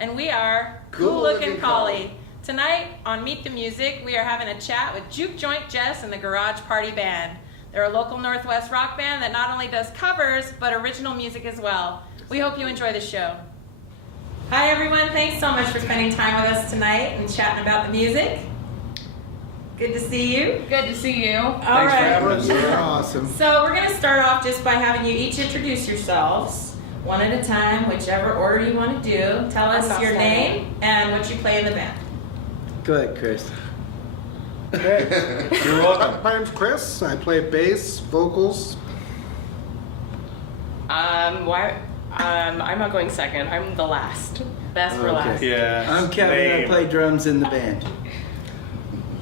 And we are Cool Looking Collie. Tonight on Meet the Music, we are having a chat with Juke Joint Jess and the Garage Party Band. They're a local Northwest rock band that not only does covers, but original music as well. We hope you enjoy the show. Hi everyone, thanks so much for spending time with us tonight and chatting about the music. Good to see you. Good to see you. All Thanks right. for having us. You're awesome. So we're going to start off just by having you each introduce yourselves. One at a time, whichever order you want to do. Tell us your name and what you play in the band. Go ahead, Chris. Okay. You're welcome. My name's Chris. I play bass, vocals. I'm not going second. I'm the last. Best for last. Yeah. I'm Kevin. I play drums in the band.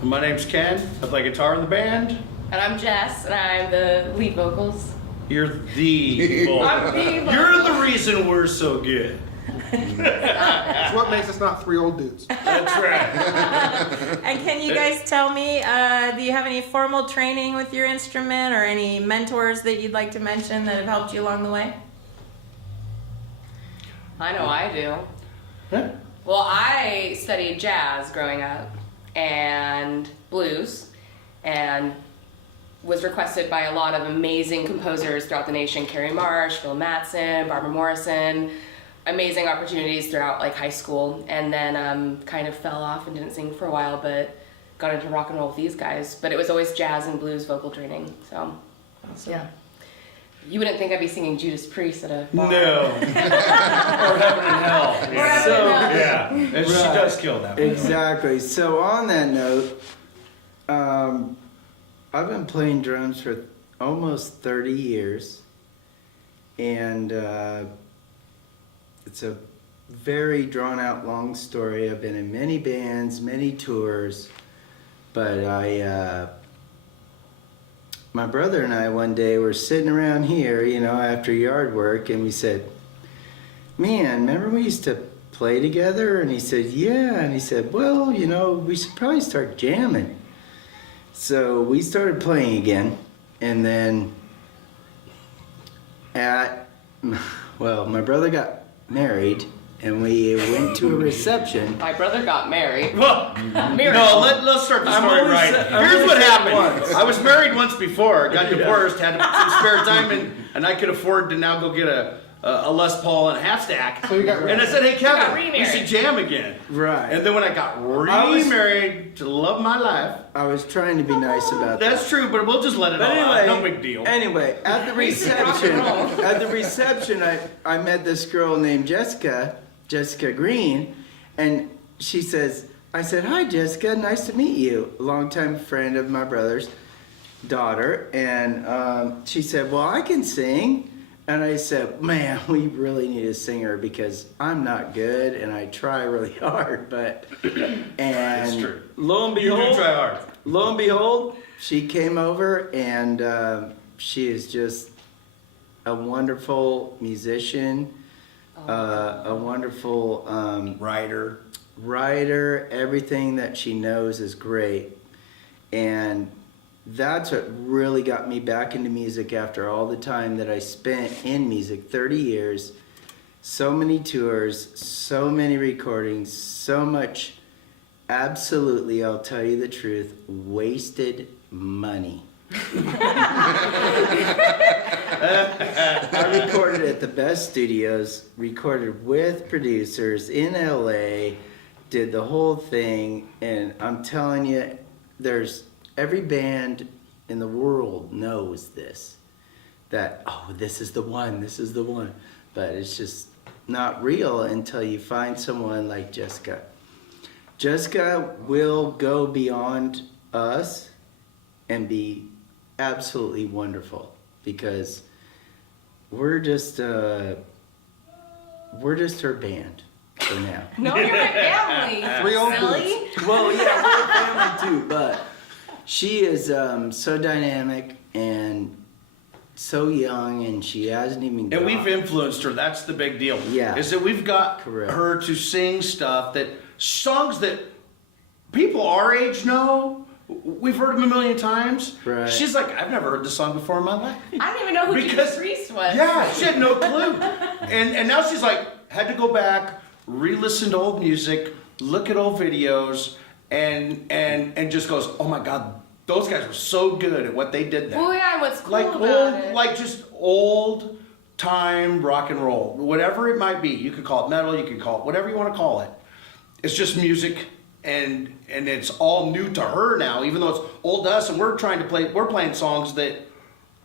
My name's Ken. I play guitar in the band. And I'm Jess, and I'm the lead vocals. You're the vocal. I'm the vocal. You're the reason we're so good. That's what makes us not three old dudes. That's right. And can you guys tell me, do you have any formal training with your instrument or any mentors that you'd like to mention that have helped you along the way? I know I do. Huh? Well, I studied jazz growing up and blues, and was requested by a lot of amazing composers throughout the nation. Carrie Marsh, Phil Mattson, Barbara Morrison. Amazing opportunities throughout like high school, and then kind of fell off and didn't sing for a while, but got into rock and roll with these guys. But it was always jazz and blues vocal training. So yeah. You wouldn't think I'd be singing Judas Priest at a bar. No. Or Heaven and Hell. Yeah. So, yeah. And she does kill that one. Exactly. So on that note, I've been playing drums for almost 30 years, and it's a very drawn out long story. I've been in many bands, many tours, but my brother and I one day were sitting around here, you know, after yard work, and we said, man, remember we used to play together? And he said, yeah. And he said, well, you know, we should probably start jamming. So we started playing again, and then my brother got married, and we went to a reception. My brother got married. Well, no, let's start the story right. Here's what happened. I was married once before, got divorced, had some spare time, and I could afford to now go get a Les Paul and a half stack. So you got and I said, hey Kevin, we remarried. should jam again. Right. And then when I got remarried to the love of my life. I was trying to be nice about that. That's true, but we'll just let it all out. No big deal. Anyway, at the reception, I met this girl named Jessica Green, and she says, I said, hi Jessica, nice to meet you. A longtime friend of my brother's daughter, and she said, well, I can sing. And I said, man, we really need a singer because I'm not good and I try really hard, but That's true. Lo and You do try hard. behold, she came over, and she is just a wonderful musician, a wonderful writer. Everything that she knows is great, and that's what really got me back into music after all the time that I spent in music, 30 years, so many tours, so many recordings, so much, absolutely, I'll tell you the truth, wasted money. I recorded at the best studios, recorded with producers in LA, did the whole thing, and I'm telling you, every band in the world knows this, that, oh, this is the one, but it's just not real until you find someone like Jessica. Jessica will go beyond us and be absolutely wonderful, because we're just we're just her band for now. No, you're my family. 3 old Silly. Well, yeah, we're a family too, but she is so dynamic and so young, and she hasn't even. And we've influenced her. That's the big deal. Yeah. Is that we've got Correct. her to sing songs that people our age know. We've heard them a million times. Right. She's like, I've never heard this song before in my life. I didn't even know who Judas Priest was. Yeah, she had no clue. And now she's like, had to go back, re-listen to old music, look at old videos, and just goes, oh my God, those guys were so good at what they did then. Well, yeah, and what's cool Like about it. like just old time rock and roll, whatever it might be. You could call it metal, you could call it whatever you want to call it. It's just music, and it's all new to her now, even though it's old to us. And we're playing songs that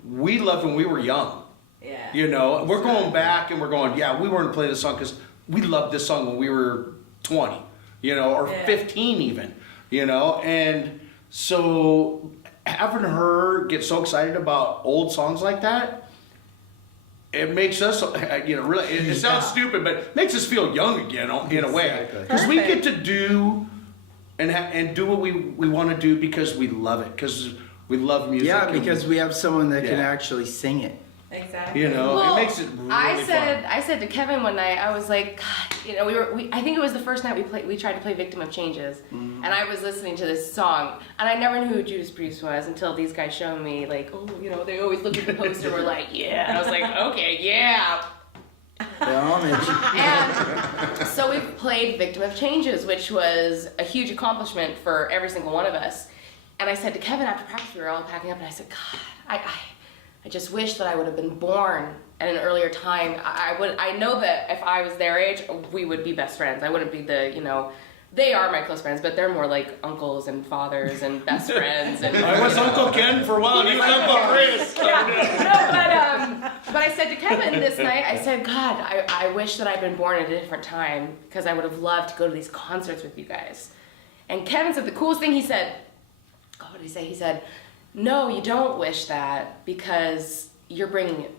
we loved when we were young. Yeah. You know, and we're going back and we're going, yeah, we weren't playing this song because we loved this song when we were 20, you know, or 15 even, you know, and so having her get so excited about old songs like that, it makes us, you know, really, it sounds stupid, but it makes us feel young again in a way. Because we get to do and do what we want to do because we love it, because we love music. Yeah, because we have someone that can actually sing it. Exactly. You know, Well, it makes it really I fun. said to Kevin one night, I was like, God, you know, I think it was the first night we tried to play Victim of Changes, and I was listening to this song, and I never knew who Judas Priest was until these guys showed me, like, oh, you know, they always look at the poster and we're like, yeah, and I was like, okay, yeah. And so we played Victim of Changes, which was a huge accomplishment for every single one of us. And I said to Kevin after practice, we were all packing up, and I said, God, I just wish that I would have been born at an earlier time. I know that if I was their age, we would be best friends. I wouldn't be they are my close friends, but they're more like uncles and fathers and best friends. And I was Uncle Ken for a while, and he was Uncle Chris. But I said to Kevin this night, I said, God, I wish that I'd been born at a different time, because I would have loved to go to these concerts with you guys. And Kevin said the coolest thing. He said, oh, what did he say? He said, no, you don't wish that, because you're bringing it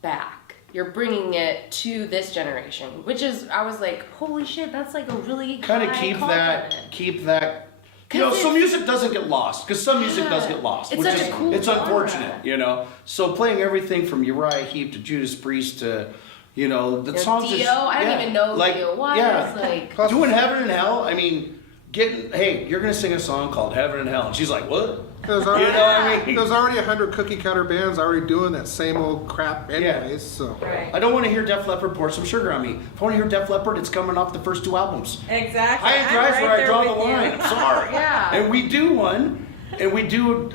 back. You're bringing it to this generation, which is, I was like, holy shit, that's like a really Kind of high keep compliment. that. You know, so music doesn't get lost, because some music does get lost, It's which such is a cool it's genre. unfortunate, you know. So playing everything from Uriah Heep to Judas Priest to, you know, the songs. Dio, I didn't even know who Dio was. Like, doing Heaven and Hell. I mean, hey, you're gonna sing a song called Heaven and Hell, and she's like, what? There's already, You know what I mean? there's already 100 cookie cutter bands already doing that same old crap anyways, so. Right. I don't want to hear Def Leppard pour some sugar on me. If I want to hear Def Leppard, it's coming off the first 2 albums. Exactly. High and I'm Dry's right where I there draw the with you. line. I'm sorry. Yeah. And we do one, and we do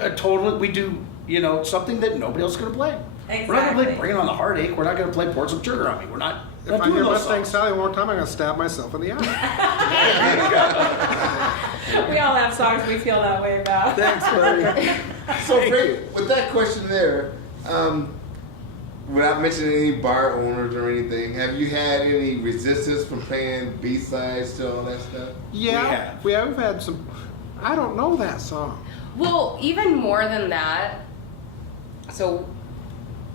you know, something that nobody else is going to play. We're not going to play Exactly. Bring It On the Heartache. We're not going to play Pour Some Sugar on Me. We're not If I doing hear those Mustang songs. Sally one more time, I'm gonna stab myself in the eye. We all have songs we feel that way about. Thanks, buddy. So great. With that question there, without mentioning any bar owners or anything, have you had any resistance from playing B-sides to all that stuff? Yeah, we've had some. I don't know that song. well, even more than that, so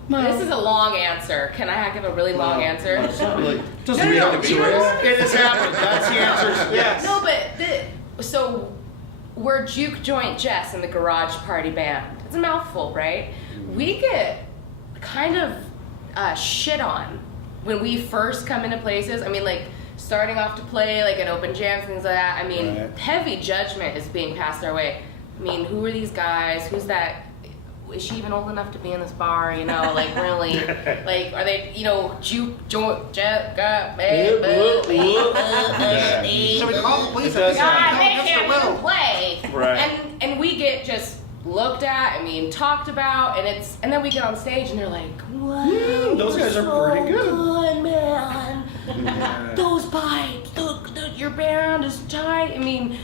this is a long answer. Can I give a really long answer? It's not really, doesn't No, really no, have to you be. know what? It has happened. That's the answer. Yes. No, but so we're Juke Joint Jess in the Garage Party Band. It's a mouthful, right? We get kind of shit on when we first come into places. I mean, like starting off to play like an open jam, things like that. I mean, Right. heavy judgment is being passed our way. I mean, who are these guys? Who's that? Is she even old enough to be in this bar? You know, like really, like are they? You know, Juke Joint Jess. Should we call the police? It does God, Tell they them it's can't the even riddle. play. Right. And we get just looked at, talked about, and then we get on stage and they're like, wow, those guys are so pretty good." man. Those pipes, your band is tight. I mean,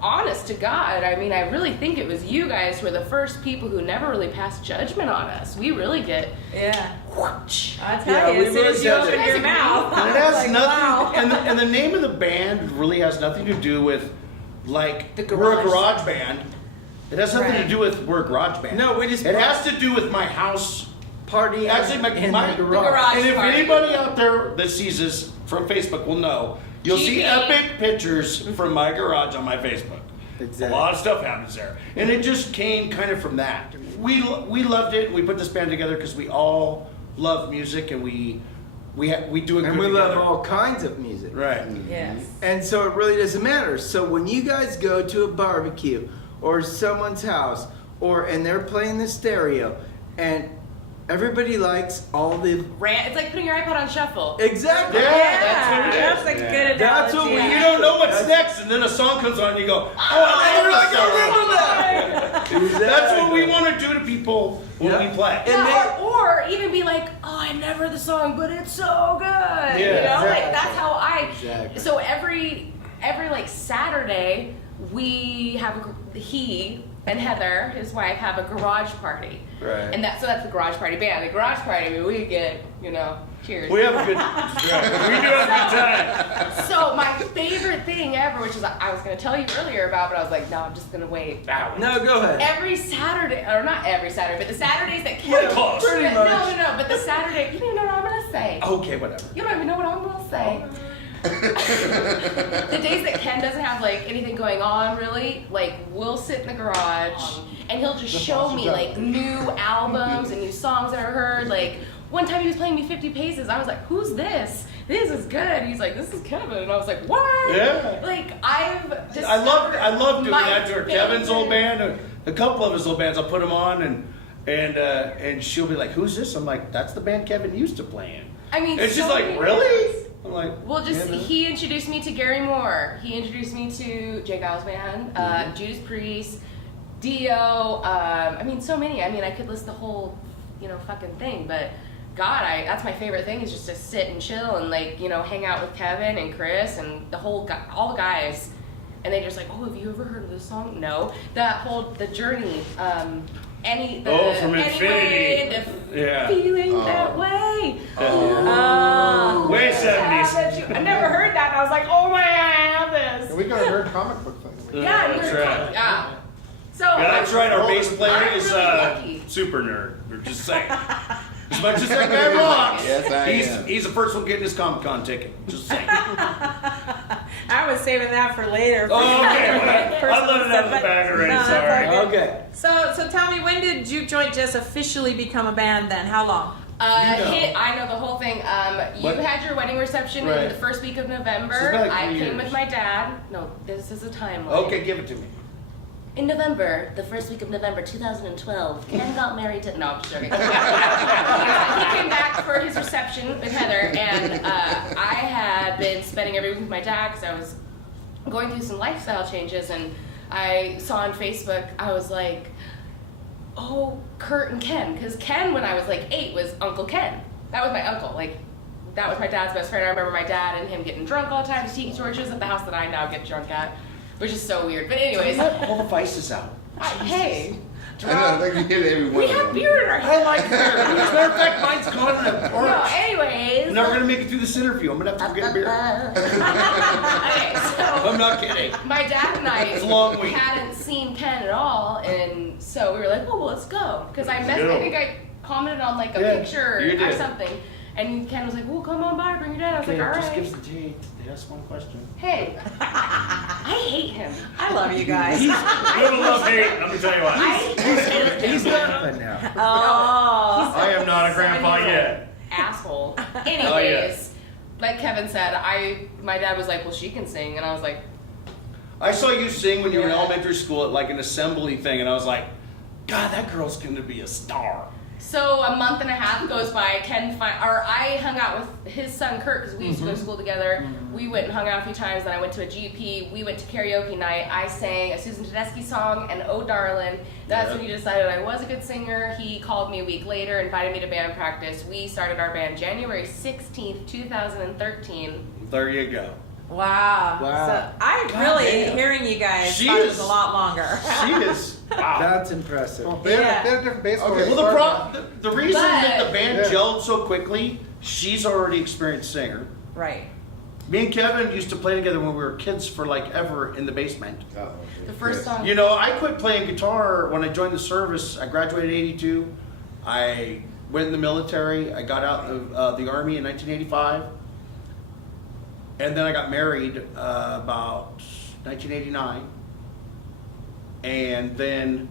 honest to God, I really think it was you guys who were the first people who never really passed judgment on us. We really get Yeah. whoosh. I tell Yeah, you, we as soon as really you did open it. your mouth, And I it was has like, nothing, wow. and the name of the band really has nothing to do with, like, The we're a garage. garage band. It has nothing Right. to do with we're a garage band. No, we just It has to do with my house party Actually, in my the garage. garage. And if party. anybody out there that sees this from Facebook will know, you'll see GP. epic pictures from my garage on my Facebook. Exactly. A lot of stuff happens there, and it just came kind of from that. We loved it. We put this band together because we all love music, and we do it And good we together. love all kinds of music. Right. Yes. And so it really doesn't matter. So when you guys go to a barbecue or someone's house and they're playing the stereo and everybody likes all the It's like putting your iPod on shuffle. exactly. Yeah, that's a Yeah. good analogy. That's what we- You don't know what's next, and then a song comes on, and you go, "Oh, I remember that." That's what we want to do to people when we play. And Yeah, or even be like, oh, I never heard the song, but it's so good. Yeah, you know, exactly. like that's how Exactly. So every like Saturday, we have he and Heather, his wife, have a garage party. Right. And that's the garage party band. The garage party, I mean, we get, cheers. We have a good, we do have a good time. So my favorite thing ever, which is I was going to tell you earlier about, but I was like, no, I'm just going to wait. No, go ahead. Every Saturday, or not every Saturday, but the Saturdays that Pretty close. Pretty No, much. but the Saturday, you don't know what I'm going to say. Okay, whatever. You don't even know what I'm going to say. The days that Ken doesn't have like anything going on really, like we'll sit in the garage and he'll just show me like new albums and new songs that I heard. Like one time he was playing me 50 Paces. I was like, who's this? This is good. He's like, this is Kevin. And I was like, what? Yeah. Like I've just I love doing my that to her. Kevin's old favorite- band, a couple of his old bands, I'll put them on and she'll be like, who's this? I'm like, that's the band Kevin used to play in. I mean, It's so just like, many really? bands. I'm like, Well, just yeah, no. he introduced me to Gary Moore. He introduced me to Jay Giles Band, Judas Priest, Dio. I mean, so many. I mean, I could list the whole, fucking thing. But God, that's my favorite thing is just to sit and chill and like, hang out with Kevin and Chris and all the guys. And they just like, oh, have you ever heard of this song? No. The Journey. From Anyway, Infinity. Yeah. Feeling that way. Way 70s. I never heard that. And I was like, oh my, I have this. And we got a nerd comic book thing. Yeah, That's you're right. Yeah. So Yeah, that's right. Our bass player I'm is really lucky. super nerd. We're just saying. As much as that guy rocks, Yes, I am. he's the first one getting his Comic-Con ticket. Just saying. I was saving that for later. Oh, okay. I let it out of the bag already. No, Sorry. that's all good. Okay. So tell me, when did Juke Joint Jess officially become a band then? How long? I know the whole thing. You What? had your wedding reception Right. in the first week of So November. it's been like I 3 came years. with my dad. No, this is a timeline. Okay, give it to me. In November, the first week of November 2012, Ken got married to. No, I'm just joking. He came back for his reception with Heather, and I had been spending every week with my dad because I was going through some lifestyle changes, and I saw on Facebook, I was like, oh, Kurt and Ken. Because Ken, when I was like 8, was Uncle Ken. That was my uncle. Like, that was my dad's best friend. I remember my dad and him getting drunk all the time, tiki torches at the house that I now get drunk at. Which is so weird. But anyways, Let all the vices out. hey, I know, I think you hit every one we of have them. beer in our I hand. like beer. As a matter of fact, mine's gone in the No, orange. anyways. I'm never gonna make it through this interview. I'm gonna have to go get a beer. Okay, so I'm not kidding. my dad and I It's a long week. hadn't seen Ken at all, and so we were like, well, let's go. Because I go. think I commented on like a Yeah, picture you or did. something. And Ken was like, well, come on by, bring your dad. I was like, all just right. gives the date. Ask one question. Hey, I hate him. I love you guys. Good love hate. Let me tell you what. He's grandpa now. Oh. I am not a grandpa yet. Asshole. Oh, Anyways, like Kevin said, my dad was like, well, she can sing. And I was like, I saw you sing when you were in Yeah. elementary school at like an assembly thing, and I was like, God, that girl's gonna be a star. so a month and a half goes by. I hung out with his son Kurt because we used to go to school together. We went and hung out a few times. Then I went to a GP. We went to karaoke night. I sang a Susan Tedeschi song and Oh Darlin'. That's Yeah. when he decided I was a good singer. He called me a week later, invited me to band practice. We started our band January 16th, 2013. There you go. Wow. Wow. So I God really, damn. hearing you guys, She thought it is- was a lot longer. She is. Wow. That's impressive. Well, they had Yeah. a different bass Okay. player. Well, the reason that the But- band Yeah. gelled so quickly, she's already experienced singer. Right. Me and Kevin used to play together when we were kids for like ever in the basement. Oh, The first song. You know, I quit playing guitar when I joined the service. I graduated in '82. I went in the military. I got out of the Army in 1985. And then I got married about 1989. And then,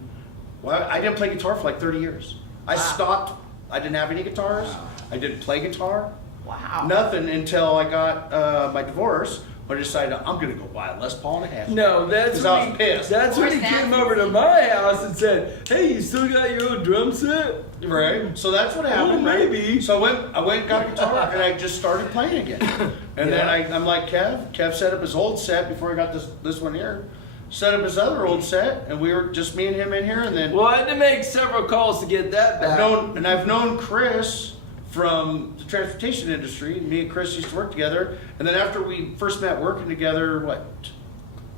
well, I didn't play guitar for like 30 years. I stopped. I didn't have any guitars. I didn't play guitar. Wow. Nothing until I got my divorce. When I decided I'm gonna go buy a Les Paul and a half. No, that's Because I when was pissed. That's when he came over to my house and said, "Hey, you still got your old drum set?" Right. So that's what happened. Well, right? maybe. So I went and got a guitar and I just started playing again. And then I'm like Kev. Kev set up his old set before I got this one here. Set up his other old set, and we were just me and him in here. And then Well, I had to make several calls to get that back. I've known Chris from the transportation industry. Me and Chris used to work together. And then after we first met working together, what?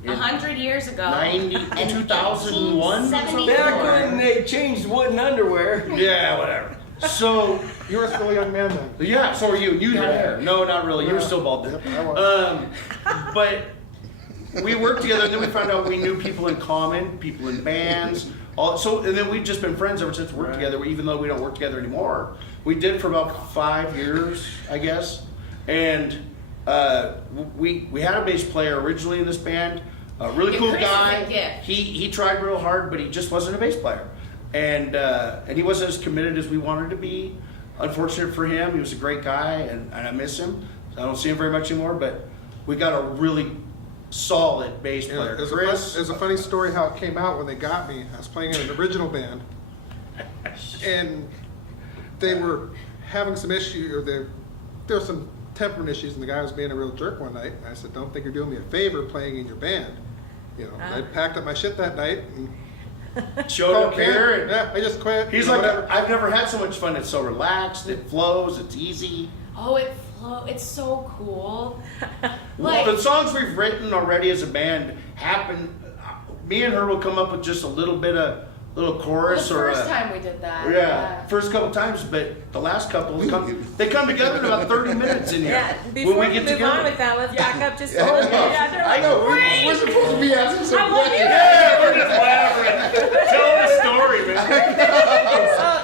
100 years ago. 2001? Back when they changed wooden underwear. Yeah, whatever. So You were still a young man then. yeah, so were you. You had hair. No, not really. You were still bald then. Yep, I was. But we worked together, and then we found out we knew people in common, people in bands. And then we've just been friends ever since we worked together, even though we don't work together anymore. We did for about 5 years, I guess. And we had a bass player originally in this band, a really cool Chris is guy. a gift. He tried real hard, but he just wasn't a bass player. And he wasn't as committed as we wanted to be. Unfortunate for him, he was a great guy, and I miss him. I don't see him very much anymore, but we got a really solid bass player. There's a funny story how it came out when they got me. I was playing in an original band, and they were having some issue, or there were some temperament issues, and the guy was being a real jerk one night. And I said, "Don't think you're doing me a favor playing in your band." You know, I packed up my shit that night and Showed up here, and yeah, I just quit. he's like, I've never had so much fun. It's so relaxed. It flows. It's easy. Oh, it's so cool. Well, the songs we've written already as a band happen. Me and her will come up with just a little chorus The or first time we did that. yeah, first couple times, but the last couple they come together in about 30 minutes in here. Yeah, before when we we get move together. on with that, let's back up just a little bit. Yeah, they're I like, know. great. We're supposed to be asking some I love questions. Yeah, we're just laughing. Tell the story, man.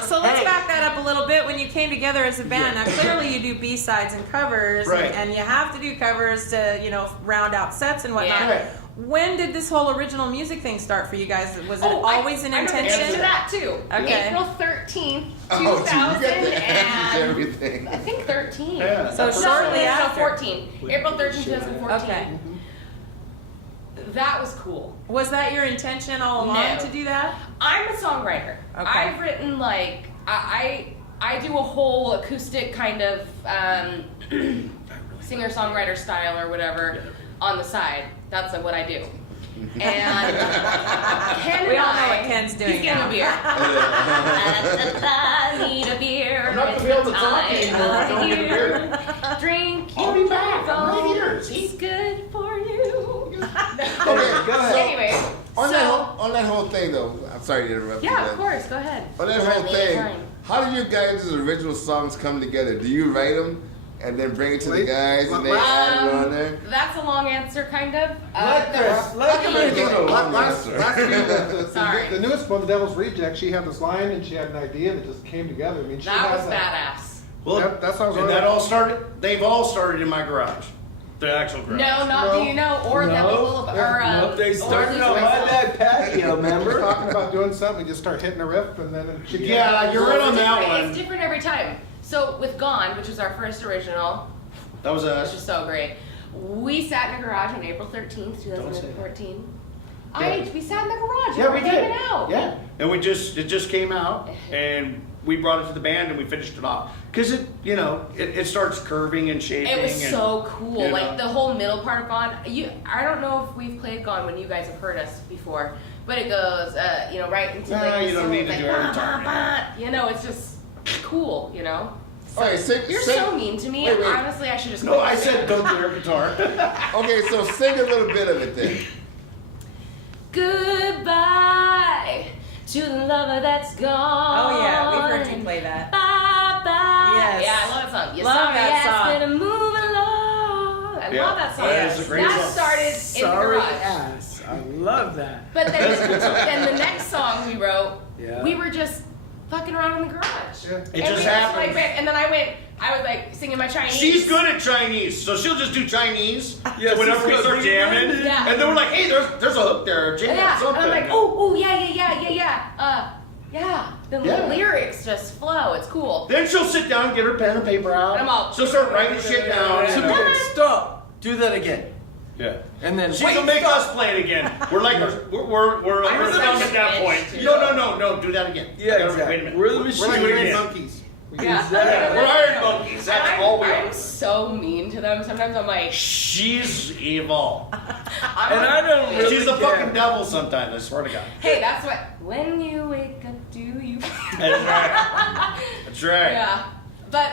So let's back that up a little bit. When you came together as a band, now clearly you do B-sides and covers, Right. and you have to do covers to, round out sets and whatnot. Yeah. Right. When did this whole original music thing start for you guys? Was it always an I know the intention? answer to that too. Okay. April 13th, Oh, so you got the answers to 2000 everything. I think 13. Yeah. So No, shortly after. 14. April 13th, 2014. Okay. That was cool. Was that your intention all along No. to do that? I'm a songwriter. Okay. I've written I do a whole acoustic kind of singer-songwriter style or whatever on the side. That's what I do. And Ken We and all know I, what Ken's doing he's getting now. a beer. I need a beer. I'm not gonna It's be able the to talk time anymore. of I don't the get a year. beer. Drink I'll be back. I'm right here. It's See? good for you. Okay, Go ahead. Anyway, On so that whole thing though, I'm sorry to interrupt you. yeah, but of course. Go ahead. On that whole thing, how do you guys' original songs come together? Do you write them and then bring it to the guys and they add it on there? That's a long answer, kind of. Let there's- Chris Give it a long Last answer. year, Sorry. the newest one, The Devil's Reject, she had this line and she had an idea and it just came together. I mean, she That has was badass. Well, That sounds and right. that all started. They've all started in my garage. The actual garage. No, not No. Do You Know or No. Devil Boulevard. Or, Nope, they or started Losing on my Myself. back patio, We're remember? talking about doing something, we just start hitting a riff and then she Yeah, you're right on that It's one. different every time. So with Gone, which was our first original, That was which us. is so great, we sat in a garage on April 13th, 2014. We sat in the garage. Yeah, we were did. hanging out. Yeah, and it just came out, and we brought it to the band, and we finished it off because it starts curving and shaping. It was and, so cool. you Like know. the whole middle part of Gone. I don't know if we've played Gone when you guys have heard us before, but it goes, right into Nah, like you don't song, need to like, do every time. It's just cool. So, Okay, you're so mean to me. wait. Honestly, I should just. No, quit I singing. said don't do air guitar. Okay, so sing a little bit of it then. Goodbye to the lover that's gone. Oh yeah, we've heard you play that. Bye bye. Yes. Yeah, I love that song. You Love sorry that ass song. better move along. I Yeah, love that song. that is a great That song. started in the Sorry garage. ass. I love that. But then the next song we wrote, Yeah. we were just fucking around in the garage. Yeah. It just happens. And then I was like singing my Chinese. She's good at Chinese, so she'll just do Chinese Yes, whenever we it's start good. jamming. Yeah. And then we're like, hey, there's a hook there, jam Yeah, and something. I'm like, oh, yeah. Yeah. The Yeah. lyrics just flow. It's cool. Then she'll sit down, get her pen and paper out. And I'm all- She'll start writing shit down. So you know. stop. Do that again. Yeah. And then She can make us play it again. We're like, we're I'm dumb at that such a point. bitch, too. No, do that again. Yeah, I gotta- exactly. Wait a minute. We're the We're machine. like Do it hired again. monkeys. Yeah. Exactly. We're iron monkeys. That's And all we I'm are. so mean to them. Sometimes I'm like, She's evil. And I don't really She's the care. fucking devil sometimes, I swear to God. hey, that's what. When you wake up, do you? That's right. That's right. Yeah. But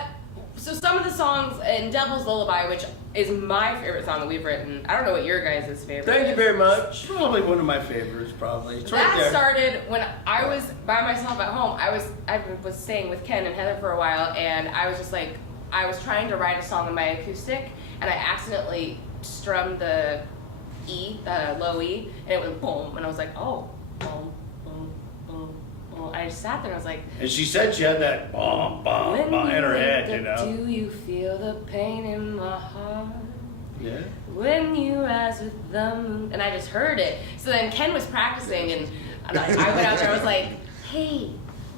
so some of the songs in Devil's Lullaby, which is my favorite song that we've written. I don't know what your guys' favorite. Thank you is. very much. Probably one of my favorites, probably. It's right That there. started when I was by myself at home. I was staying with Ken and Heather for a while, and I was just like, I was trying to write a song on my acoustic, and I accidentally strummed the E, the low E, and it went boom, and I was like, oh, boom, boom, boom, boom. I just sat there and I was like, And she said she had that bomb when in her you head, wake you up, know. do you feel the pain in my heart? Yeah. When you rise with the moon, and I just heard it. So then Ken was practicing, and I went out there. I was like, "Hey,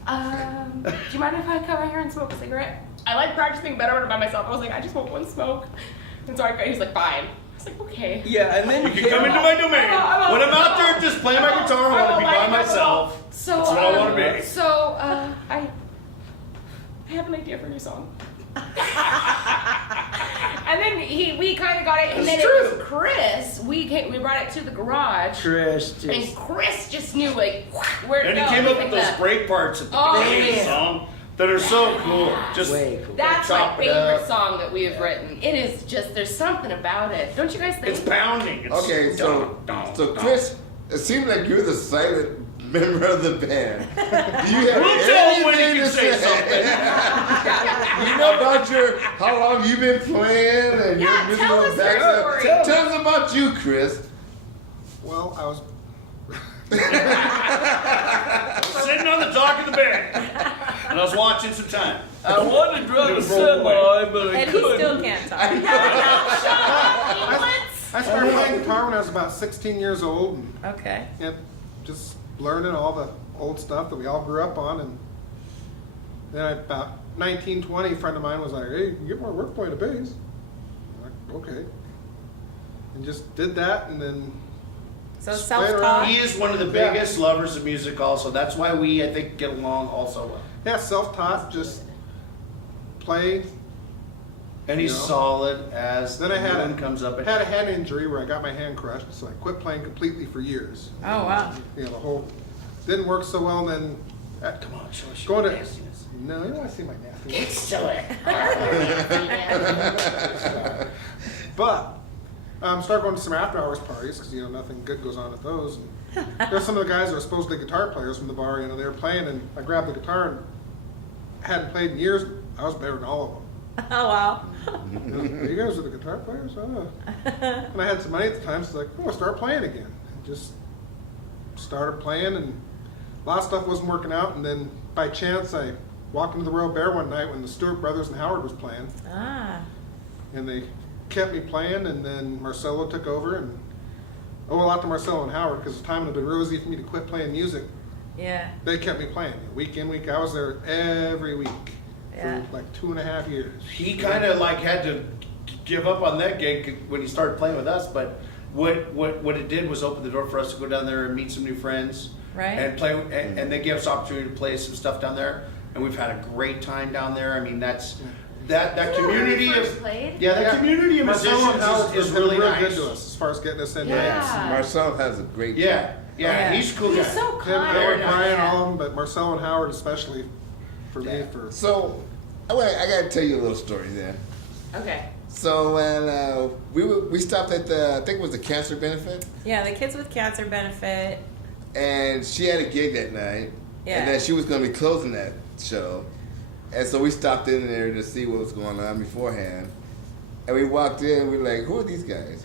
do you mind if I come out here and smoke a cigarette?" I like practicing better when I'm by myself. I was like, "I just want one smoke," and so he's like, "Fine." I was like, "Okay." Yeah, and then You can come into my domain. I'm When I'm out there just playing my guitar, I want to be by myself. So That's what I want to be. So I have an idea for a new song. And then we kind of got it, and then That's it true. was Chris. We brought it to the garage, Chris and just Chris just knew like where to And go. he came up with Like those break parts at the Oh, beginning of the yeah. song that are so cool. Just way cool. That's my chop it favorite up. song that we have written. It is just there's something about it. Don't you guys think? it's pounding. It's Okay, so dun. Chris, it seems like you're the silent member of the band. Do you have We'll tell him when he anything can to say something. You know about how long you've been playing and Yeah, your musical tell us your background? story. Tell us about you, Chris. Well, I was Sitting on the dock of the band, and I was watching some time. I wanted to drive a Roll semi, away. but I And he couldn't. still can't talk. I started playing guitar when I was about 16 years old, Okay. and just learning all the old stuff that we all grew up on. And then about 19, 20, a friend of mine was like, "Hey, you can get more work playing the bass." I'm like, okay. And just did that, and then So Just play it self-taught. He is one of the Yeah. biggest lovers of music, also. That's why we, I think, get along also well. yeah, self-taught, just play. And he's You know? solid as Then I had the moon a, comes up. had a hand injury where I got my hand crushed, so I quit playing completely for years. Oh wow. You know, the whole didn't work so well. And then Come on, show us going your to nastiness. no, you don't want to see my nasty. Still it. But started going to some after-hours parties because nothing good goes on at those. And there's some of the guys that are supposedly guitar players from the bar. They were playing, and I grabbed the guitar and hadn't played in years. I was better than all of them. Oh wow. You guys are the guitar players? Oh. And I had some money at the time, so I was like, oh, start playing again. And just started playing, and a lot of stuff wasn't working out. And then by chance, I walked into the Royal Bear one night when the Stewart Brothers and Howard was playing, Ah. and they kept me playing. And then Marcelo took over, and a lot to Marcelo and Howard because the time had been real easy for me to quit playing music. Yeah. They kept me playing week in, week out. I was there every week Yeah. for like 2.5 years. He kind of like had to give up on that gig when he started playing with us, but what it did was open the door for us to go down there and meet some new friends, Right. and play, and they gave us opportunity to play some stuff down there, and we've had a great time down there. I mean, that Isn't that where community we first of played? yeah, that community of Marcelo and musicians Howard is has been really real nice. good to us as far as getting us into Yeah. Marcel has a great Yeah, Yeah. he's a cool He's guy. so Tim, kind. Howard, nice. Brian, Yeah. all of them, but Marcelo and Howard especially for me. Yeah. For So, I gotta tell you a little story there. Okay. So when we stopped at I think it was the cancer benefit, Yeah, the Kids with Cancer benefit. and she had a gig that night, Yeah. and then she was gonna be closing that show, and so we stopped in there to see what was going on beforehand, and we walked in, and we were like, "Who are these guys?"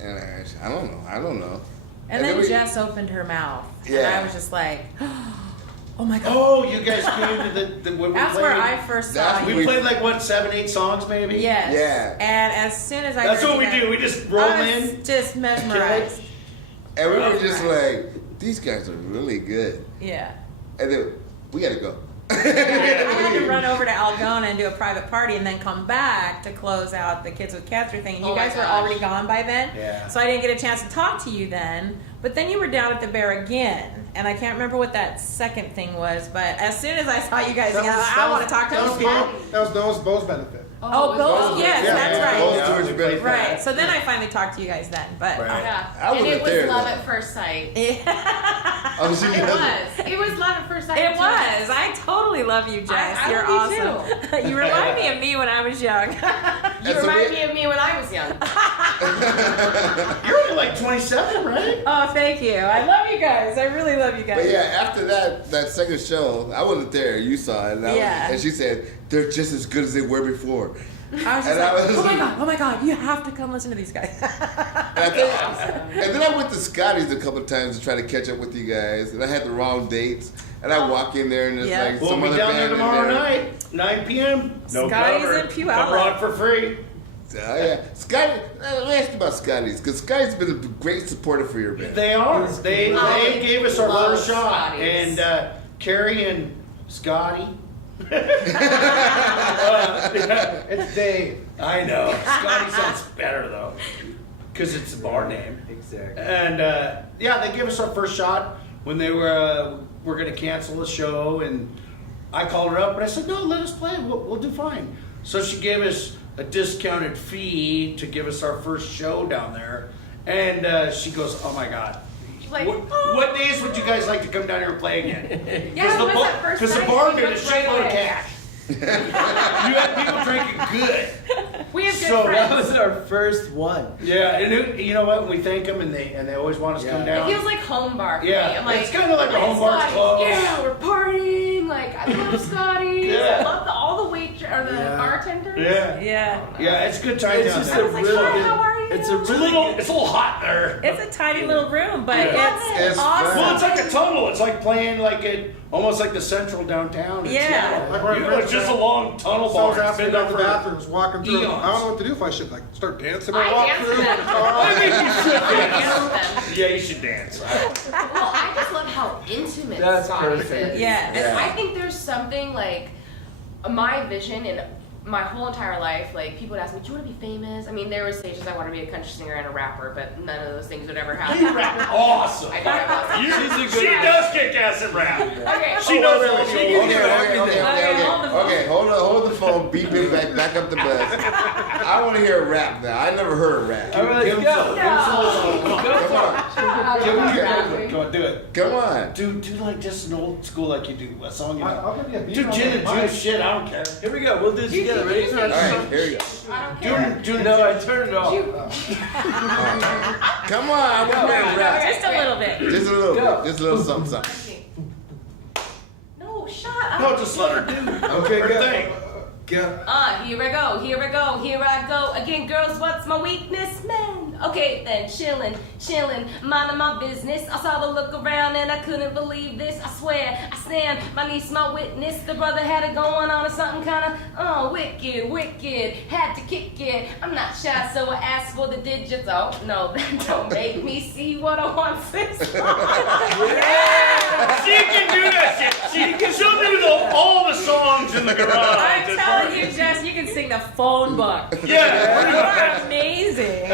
And I don't know. And then we- Jess opened her mouth. And Yeah. I was just like, Oh my God. Oh, you guys came to the when we That's played. where I first saw That's you. We played like what, 7, 8 songs maybe. Yes. Yeah. And as soon as I That's heard what we you guys- do. We just roll I was in. just mesmerized. And we were Right. just like, these guys are really good. Yeah. And then we gotta go. I had to run over to Algona and do a private party and then come back to close out the Kids with Cancer thing. You Oh my guys were gosh. already gone by then. Yeah. So I didn't get a chance to talk to you then. But then you were down at the Bear again. And I can't remember what that second thing was. But as soon as I saw you guys again, I want to talk to that you was again. that was Bo's benefit. Oh, Bo's? Yes, Yeah, that's yeah, right. Bo's Yeah, towards we benefit. played Right. So then I finally talked to you guys then. But Right. Yeah. I And it wasn't was there, love though. at first sight. Oh, so you It guys- was. It was love at first sight. it too. was. I totally love you, Jess. I You're love you awesome. You remind me of me when I was young. You And so remind we- me of me when I was young. You're only like 27, right? Oh, thank you. I love you guys. I really love you guys. But yeah, after that second show, I wasn't there. You saw it. And, Yeah. and she said, they're just as good as they were before. I was just And I like, was- oh my god, you have to come listen to these guys. And then I went to Scotty's a couple times to try to catch up with you guys. And I had the wrong dates. And I walk in there and there's Yeah. like We'll some be other down band there in tomorrow there. night, 9 p.m. No Scotty's cover. in Puyallup. Come on for free. Yeah. Scotty, let me ask you about Scotty's. Because Scotty's been a great supporter for your band. They are. They gave us our love first shot. Scotty's. And Carrie and Scotty. It's Dave. I know. Scotty sounds better though. Because it's a bar name. Exactly. And yeah, they gave us our first shot when they were going to cancel the show, and I called her up and I said, "No, let us play. We'll do fine." So she gave us a discounted fee to give us our first show down there, and she goes, "Oh my God." She's like, What days would you guys like to come down here and play again? Yeah, it was that first Because the night, bar we made a looked right shitload of away. cash. You had people drinking good. we have good So friends. That was our first one. Yeah, and you know what? We thank them, and they always want us to come Yeah. down. It feels like home bar. For Yeah, me. I'm like, it's kinda like a home bar Scotty. club. Yeah, we're partying. Like I love Scotty. Yeah. I love all the waitress or the Yeah. bartenders. Yeah. Yeah. It's a good time It's down just there. a was like, really "Hi, good. how are you?" It's a It's a really little, good. it's a little hot there. It's a tiny little room, but Yeah. It's awesome. Well, it's like a tunnel. It's like playing like it, almost like the Central downtown. It's Yeah. not- Like where you know, Chris it's just a said, long tunnel bar. Someone's It's asking been me there about the for- bathrooms, walking through. eons. I don't know what to do if I should like start dancing or I walk dance through to the them. car. I think you should I dance. dance with them. Yeah, you should dance. Well, I just love how intimate That's Scotty's perfect. is. Yeah. And I think there's something like my vision in my whole entire life, like people would ask me, do you want to be famous? I mean, there were stages I wanted to be a country singer and a rapper, but none of those things would ever happen. You rap awesome. I know I You- was. she does kick ass and rap. Okay. She knows wait, all wait, the wait, old- Okay, hold the phone, beep it back up the bus. I want to hear a rap now. I never heard a rap. All right, Give let's him go. some. No. Come on. Come on, Give him rapping. Come on, do it. come on. Do like just an old school like you do a song you know. I'll give you a beat. Do on gin the and mic. juice shit. I don't care. Here we go. We'll do it together. Ready? All right, here we go. I don't care. Do No, I turned it off. Come on, I want to hear a rap. Just a little bit. Just a little Go. bit, just a little something, something. No, shut up. No, just let her do. Okay, her go. thing. Go. Here I go, here I go, here I go. Again, girls, what's my weakness? Men. Okay, then, chillin', minding my business. I saw the look around and I couldn't believe this. I swear, I stand, my niece, my witness. The brother had it going on or something kinda, wicked. Had to kick it. I'm not shy, so I asked for the digits. Oh, no, that don't make me see what I want, sis. She can do that shit. She'll do all the songs in the garage. I'm telling you, Jess, you can sing the phone book. Yeah. You are amazing.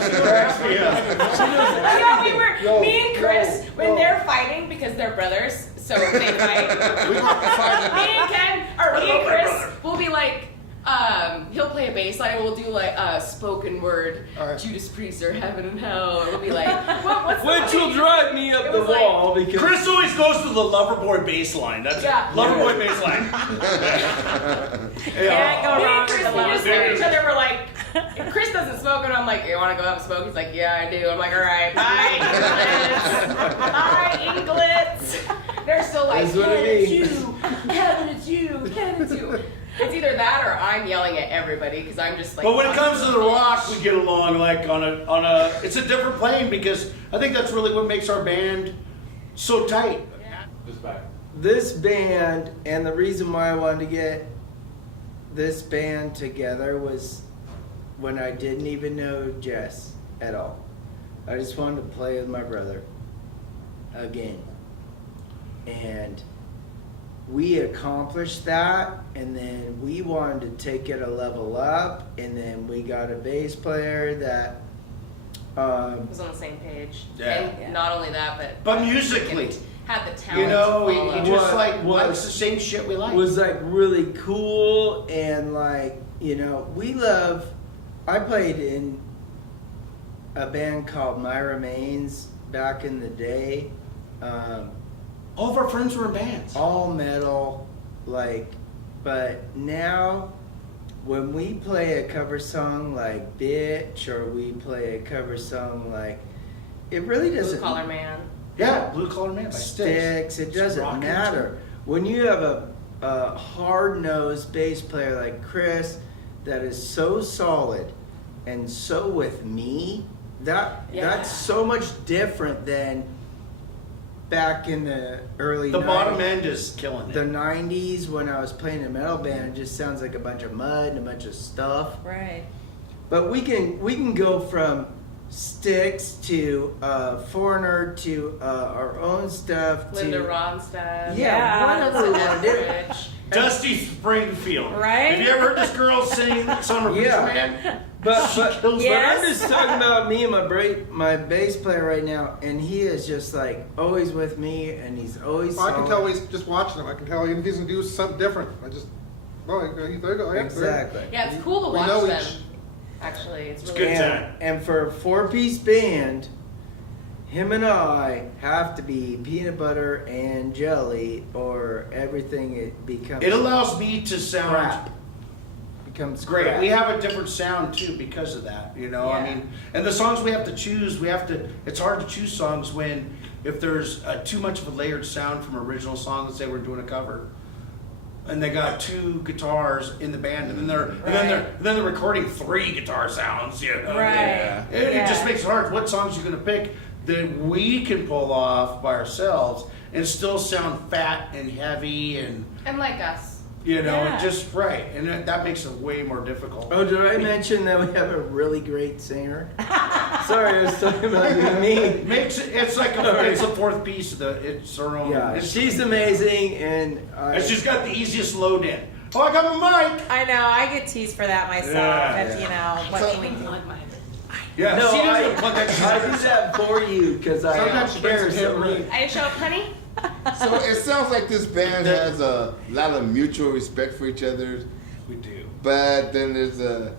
She cracks me up. Yeah, me and Chris, when they're fighting, because they're brothers, so they fight. me and Chris will be like, he'll play a bass line and we'll do like spoken word, Alright. Judas Priest or Heaven and Hell, and we'll be like, what's the Which will drive me up It the was like- wall because Chris always goes to the Loverboy bass line. That's Yeah. it. Loverboy bass line. Can't go Me wrong and Chris, with the we love just look at story. each other, we're like, if Chris doesn't smoke and I'm like, you wanna go have a smoke? He's like, yeah, I do. I'm like, alright, bye, Inglets. They're still like, That's what Ken, it it's means. you, Kevin, it's you, Ken, it's you. It's either that or I'm yelling at everybody because I'm just like. But when it comes to the rock, we get along like on a. It's a different plane because I think that's really what makes our band so tight. this band, and the reason why I wanted to get this band together was when I didn't even know Jess at all. I just wanted to play with my brother again. And we accomplished that, and then we wanted to take it a level up, and then we got a bass player that was on the same page. Yeah. And not only that, But musically, had the talent you know, to follow. he just like What likes the same shit we like. was like really cool, and like, you know, I played in a band called My Remains back in the day. All of our friends were in bands. All metal, like, but now when we play a cover song like Bitch, or we play a cover song like, it really Blue doesn't Collar Man. Yeah, Blue Collar Man by Styx. It It's doesn't rocking matter. When you have a hard-nosed bass player like Chris that is so solid and so with me, that's so much different than back in the early The 90s. bottom end is killing it. The 90s when I was playing a metal band, it just sounds like a bunch of mud and a bunch of stuff. Right. But we can go from Styx to Foreigner to our own stuff Linda to Ronstadt. Yeah, whatever we want to do. Rich. Dusty Springfield. Right? Have you ever heard this girl sing Summer Preacher Yeah. Man? But I'm Yes. just talking about me and my bass player right now, and he is just like always with me, and he's always. Well, I can solid. tell he's just watching him. I can tell even if he's gonna do something different. There you go. Yeah, Exactly. Yeah, it's cool to We watch know them. each- Actually, it's It's really good time. And for a 4-piece band, him and I have to be peanut butter and jelly, or everything it becomes. It allows me to sound crap. Becomes great. crap. We have a different sound too because of that, you know. I Yeah. mean, and the songs we have to choose, it's hard to choose songs when if there's too much of a layered sound from original song. Let's say we're doing a cover, and they got 2 guitars in the band, and then they're recording 3 guitar sounds, you know. Right. It just Yeah. makes it hard. What songs you gonna pick that we can pull off by ourselves and still sound fat and heavy and and like us. you know, Yeah. and just right, and that makes it way more difficult. Oh, did I mention that we have a really great singer? Sorry, I was talking about you and me. Makes it, it's like it's a 4th piece of it's her own. Yeah, it's, she's amazing, and and she's got the easiest load in. Oh, I got my mic. I know. I get teased for that myself. Yeah. That's, you know, what can we do? Yeah, no, she doesn't I plug that shit do in. that for you because I Sometimes she brings care some so tambourine. much. I show up, honey. So it sounds like this band has a lot of mutual respect for each other, We do. but then there's the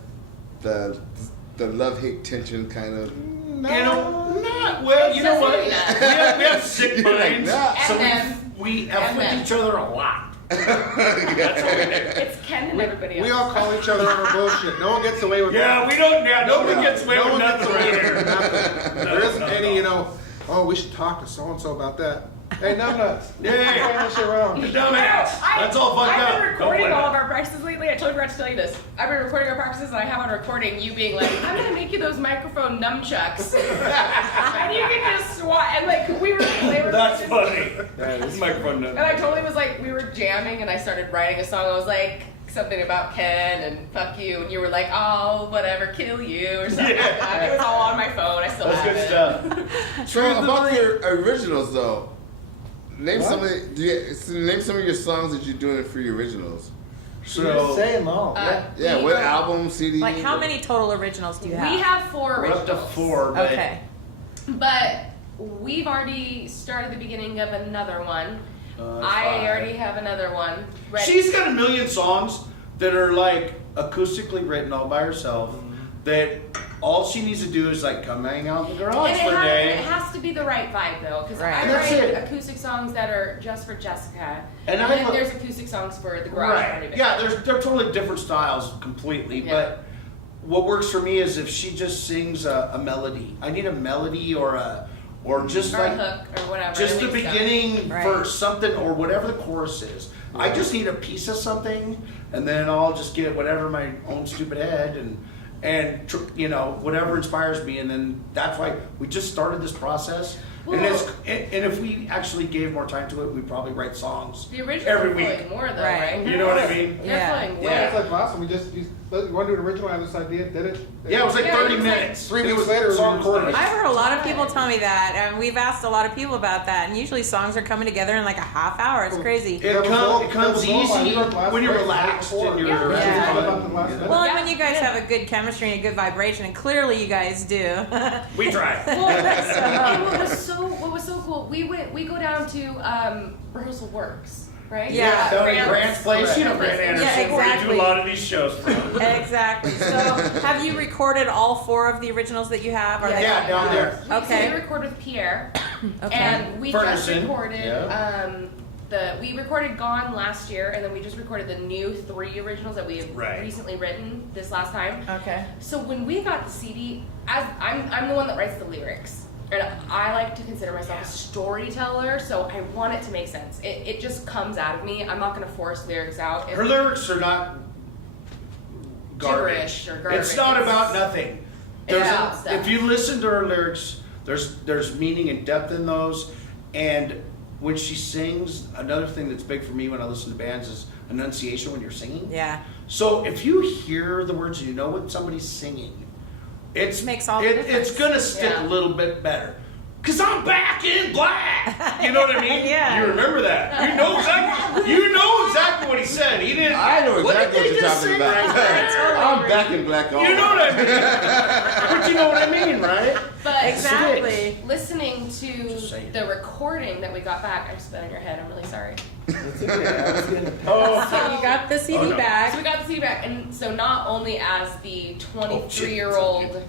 love-hate tension kind of. You know, not well. You know what? We have sick You're like, minds, nah. so And we F with them. each other a lot. It's Ken and everybody else. We all call each other on our bullshit. No one gets away with Yeah, we don't. Yeah, nobody gets away no with one gets nothing away around with here. nothing. There isn't any, you know, oh, we should talk to so-and-so about that. Hey, nuts. Yeah. that shit around. Dumbass. That's all fucked up. I've been recording Don't play all of that. our practices lately. I totally forgot to tell you this. I've been recording our practices, and I have on recording you being like, "I'm gonna make you those microphone nunchucks," and you can just swat. And like they were. That's funny. That is Microphone. And I totally was like, we were jamming, and I started writing a song. I was like, something about Ken and fuck you, and you were like, oh, whatever, kill you, or something like that. It was all on my phone. I still That's have good it. stuff. So about your originals though, name What? some of name some of your songs that you're doing for your originals. So say them all. Yeah, we what wrote- album, CD? Like, how many total originals do you have? We have 4 we're originals. up to 4, but Okay. But we've already started the beginning of another one. I 5. already have another one ready. She's got a million songs that are like acoustically written all by herself. That all she needs to do is like come hang out in the garage and for a it day. has to be the right vibe though, because Right. I That's write it. acoustic songs that are just for Jessica, And and I then lo- there's acoustic songs for the garage party. Right. Yeah, they're totally different styles completely. Yeah. But what works for me is if she just sings a melody. I need a melody or just or like a hook or whatever. just the It makes sense. beginning Right. verse, something or whatever the chorus is. I just need a piece of something, and then I'll just get whatever my own stupid head, and you know, whatever inspires me, and then that's why we just started this process. And if we actually gave more time to it, we'd probably write songs The originals every are week. flowing more though, Right. right? You know what I mean? They're Yeah. flowing Yeah, it's way. like last one, you want to do an original, I have this idea, did it? Yeah, it was like Yeah, 30 it was like minutes. 3 It weeks was- later, it was all recorded. I've heard a lot of people tell me that, and we've asked a lot of people about that, and usually songs are coming together in like a half hour. It's crazy. It comes easy when you're relaxed and you're Yeah. Well, and Yeah. when you guys have a good chemistry and a good vibration, and clearly you guys do. We try. Well, and what was so cool? We go down to Rehearsal Works, right? Yeah. Down in Grant's place, you know, Grant Anderson, Yeah, where we exactly. do a lot of these shows from. Exactly. So, have you recorded all 4 of the originals that you have? Are they Yeah, down there. Okay. So we recorded with Pierre, Okay. and we just Ferguson. recorded Yeah. we recorded Gone last year, and then we just recorded the new 3 originals that we have Right. recently written this last time. Okay. So when we got the CD, as I'm the one that writes the lyrics, and I like to consider myself a storyteller, so I want it to make sense. It just comes out of me. I'm not going to force lyrics out. Her lyrics are not garbage. Gibberish or garbage. It's not about nothing. There's about stuff. if you listen to her lyrics, there's meaning and depth in those. And when she sings, another thing that's big for me when I listen to bands is enunciation when you're singing. Yeah. So if you hear the words and you know what somebody's singing, Makes all the difference. it's gonna stick Yeah. a little bit better. Cause I'm back in black. You know what I mean? Yeah. You remember that? You know exactly what he said. He didn't. I know What did exactly what they you're just talking say about. right there? I'm back in black. You know what I mean? But you know what I mean, right? But Exactly. listening Just to saying. the recording that we got back, I spit on your head. I'm really sorry. It's okay. I was gonna Oh, So you got the CD Oh, no. So back. we got the CD back, and so not only as the 23-year-old,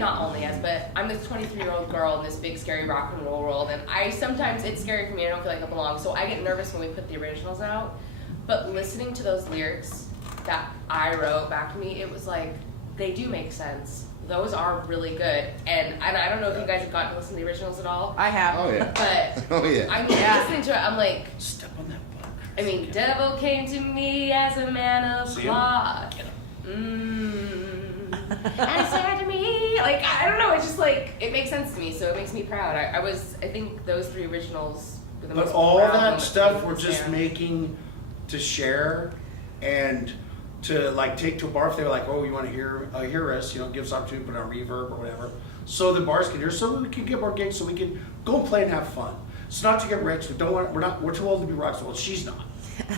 not only as, but I'm this 23-year-old girl in this big scary rock and roll world, and sometimes it's scary for me. I don't feel like I belong, so I get nervous when we put the originals out. But listening to those lyrics that I wrote back to me, it was like they do make sense. Those are really good, and I don't know if you guys have gotten to listen to the originals at all, I have. Oh yeah. but Oh yeah. I'm Yeah. listening to it. I'm like. step on that bug. I mean, devil came to me as a man of See him? cloth. Get him. And said to me, like, I don't know, it's just like, it makes sense to me, so it makes me proud. I think those 3 originals were the But most all proud that moments stuff for we're me just this year. making to share and to like take to a bar if they're like, oh, you want to hear us, you know, give us opportunity to put on reverb or whatever, so the bars can hear, so we can get more gigs, so we can go and play and have fun. It's not to get rich. We're too old to be rock stars. Well, she's not.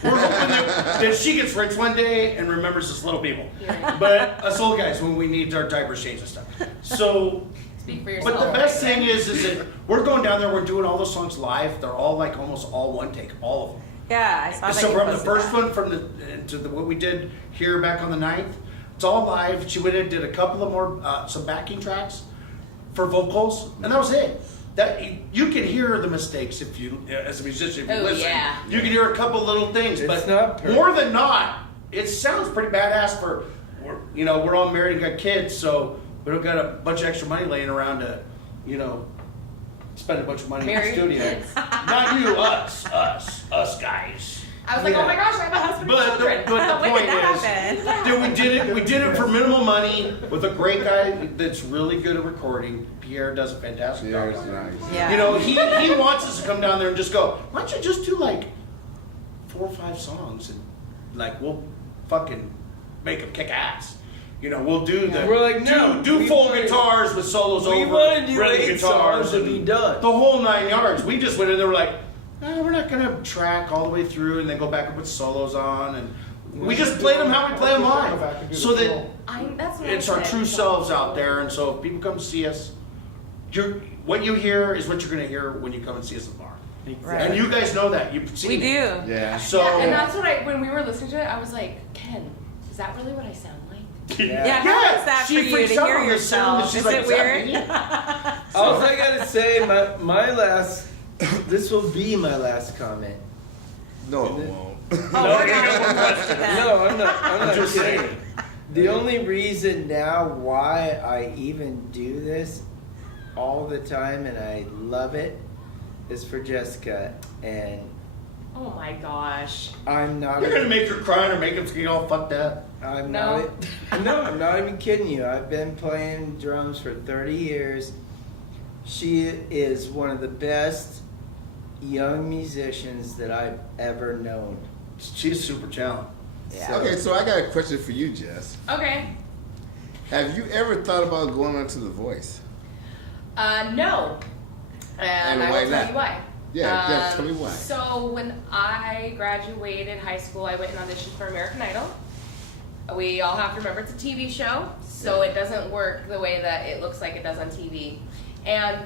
We're hoping that she gets rich one day and remembers us little people. Yeah. But us old guys, when we need our diapers changed and stuff. So. Speak for yourself. But the best thing is that we're going down there. We're doing all those songs live. They're all like almost all one take, all of them. Yeah, I saw that. So you from the posted first that. one, to what we did here back on the 9th, it's all live. She went in and did a couple of more some backing tracks for vocals, and that was it. That you can hear the mistakes if you, as a musician, if you Oh, listen. yeah. You can hear a couple little things, It's but not perfect. more than not, it sounds pretty badass. We're all married and got kids, so we don't got a bunch of extra money laying around to, spend a bunch of money Married in the studio. kids. Not you, us guys. I was like, oh my gosh, I have a husband and But children. the When point did that is, happen? that we did it for minimal money with a great guy that's really good at recording. Pierre does a fantastic Yeah, job. it's nice. Yeah. He wants us to come down there and just go, why don't you just do like 4 or 5 songs and like we'll fucking make them kick ass. We'll do the We're like, no, do we full wanna- guitars with solos we over wanna do rhythm 8 guitars songs and be done. the whole 9 yards. We just went in there, we're like, no, we're not gonna track all the way through and then go back and put solos on, and we just played them how we play them live, so that That's what it's I our said. true selves out there. And so if people come see us, what you hear is what you're gonna hear when you come and see us at the bar. Right. And you guys know that. You've seen We it. do. Yeah. So Yeah, and that's what when we were listening to it, I was like, Ken, is that really what I sound like? Yeah, how is that for she you freaks to out hear on the sound, and yourself? she's Is like, it "Is that weird? me?" All I gotta say, my last, this will be my last comment. No, it won't. Oh, we're gonna No, I'm not just kidding. saying. The only reason now why I even do this all the time and I love it is for Jessica, and Oh my gosh. I'm not. You're gonna make her cry or make him get all fucked up. I'm No? no, I'm not even kidding you. I've been playing drums for 30 years. She is one of the best young musicians that I've ever known. She's super talented. Okay, so I got a question for you, Jess. Okay. Have you ever thought about going onto The Voice? No. And I why will tell not? you why. Yeah, tell me why. So when I graduated high school, I went and auditioned for American Idol. We all have to remember it's a TV show, so it doesn't work the way that it looks like it does on TV. And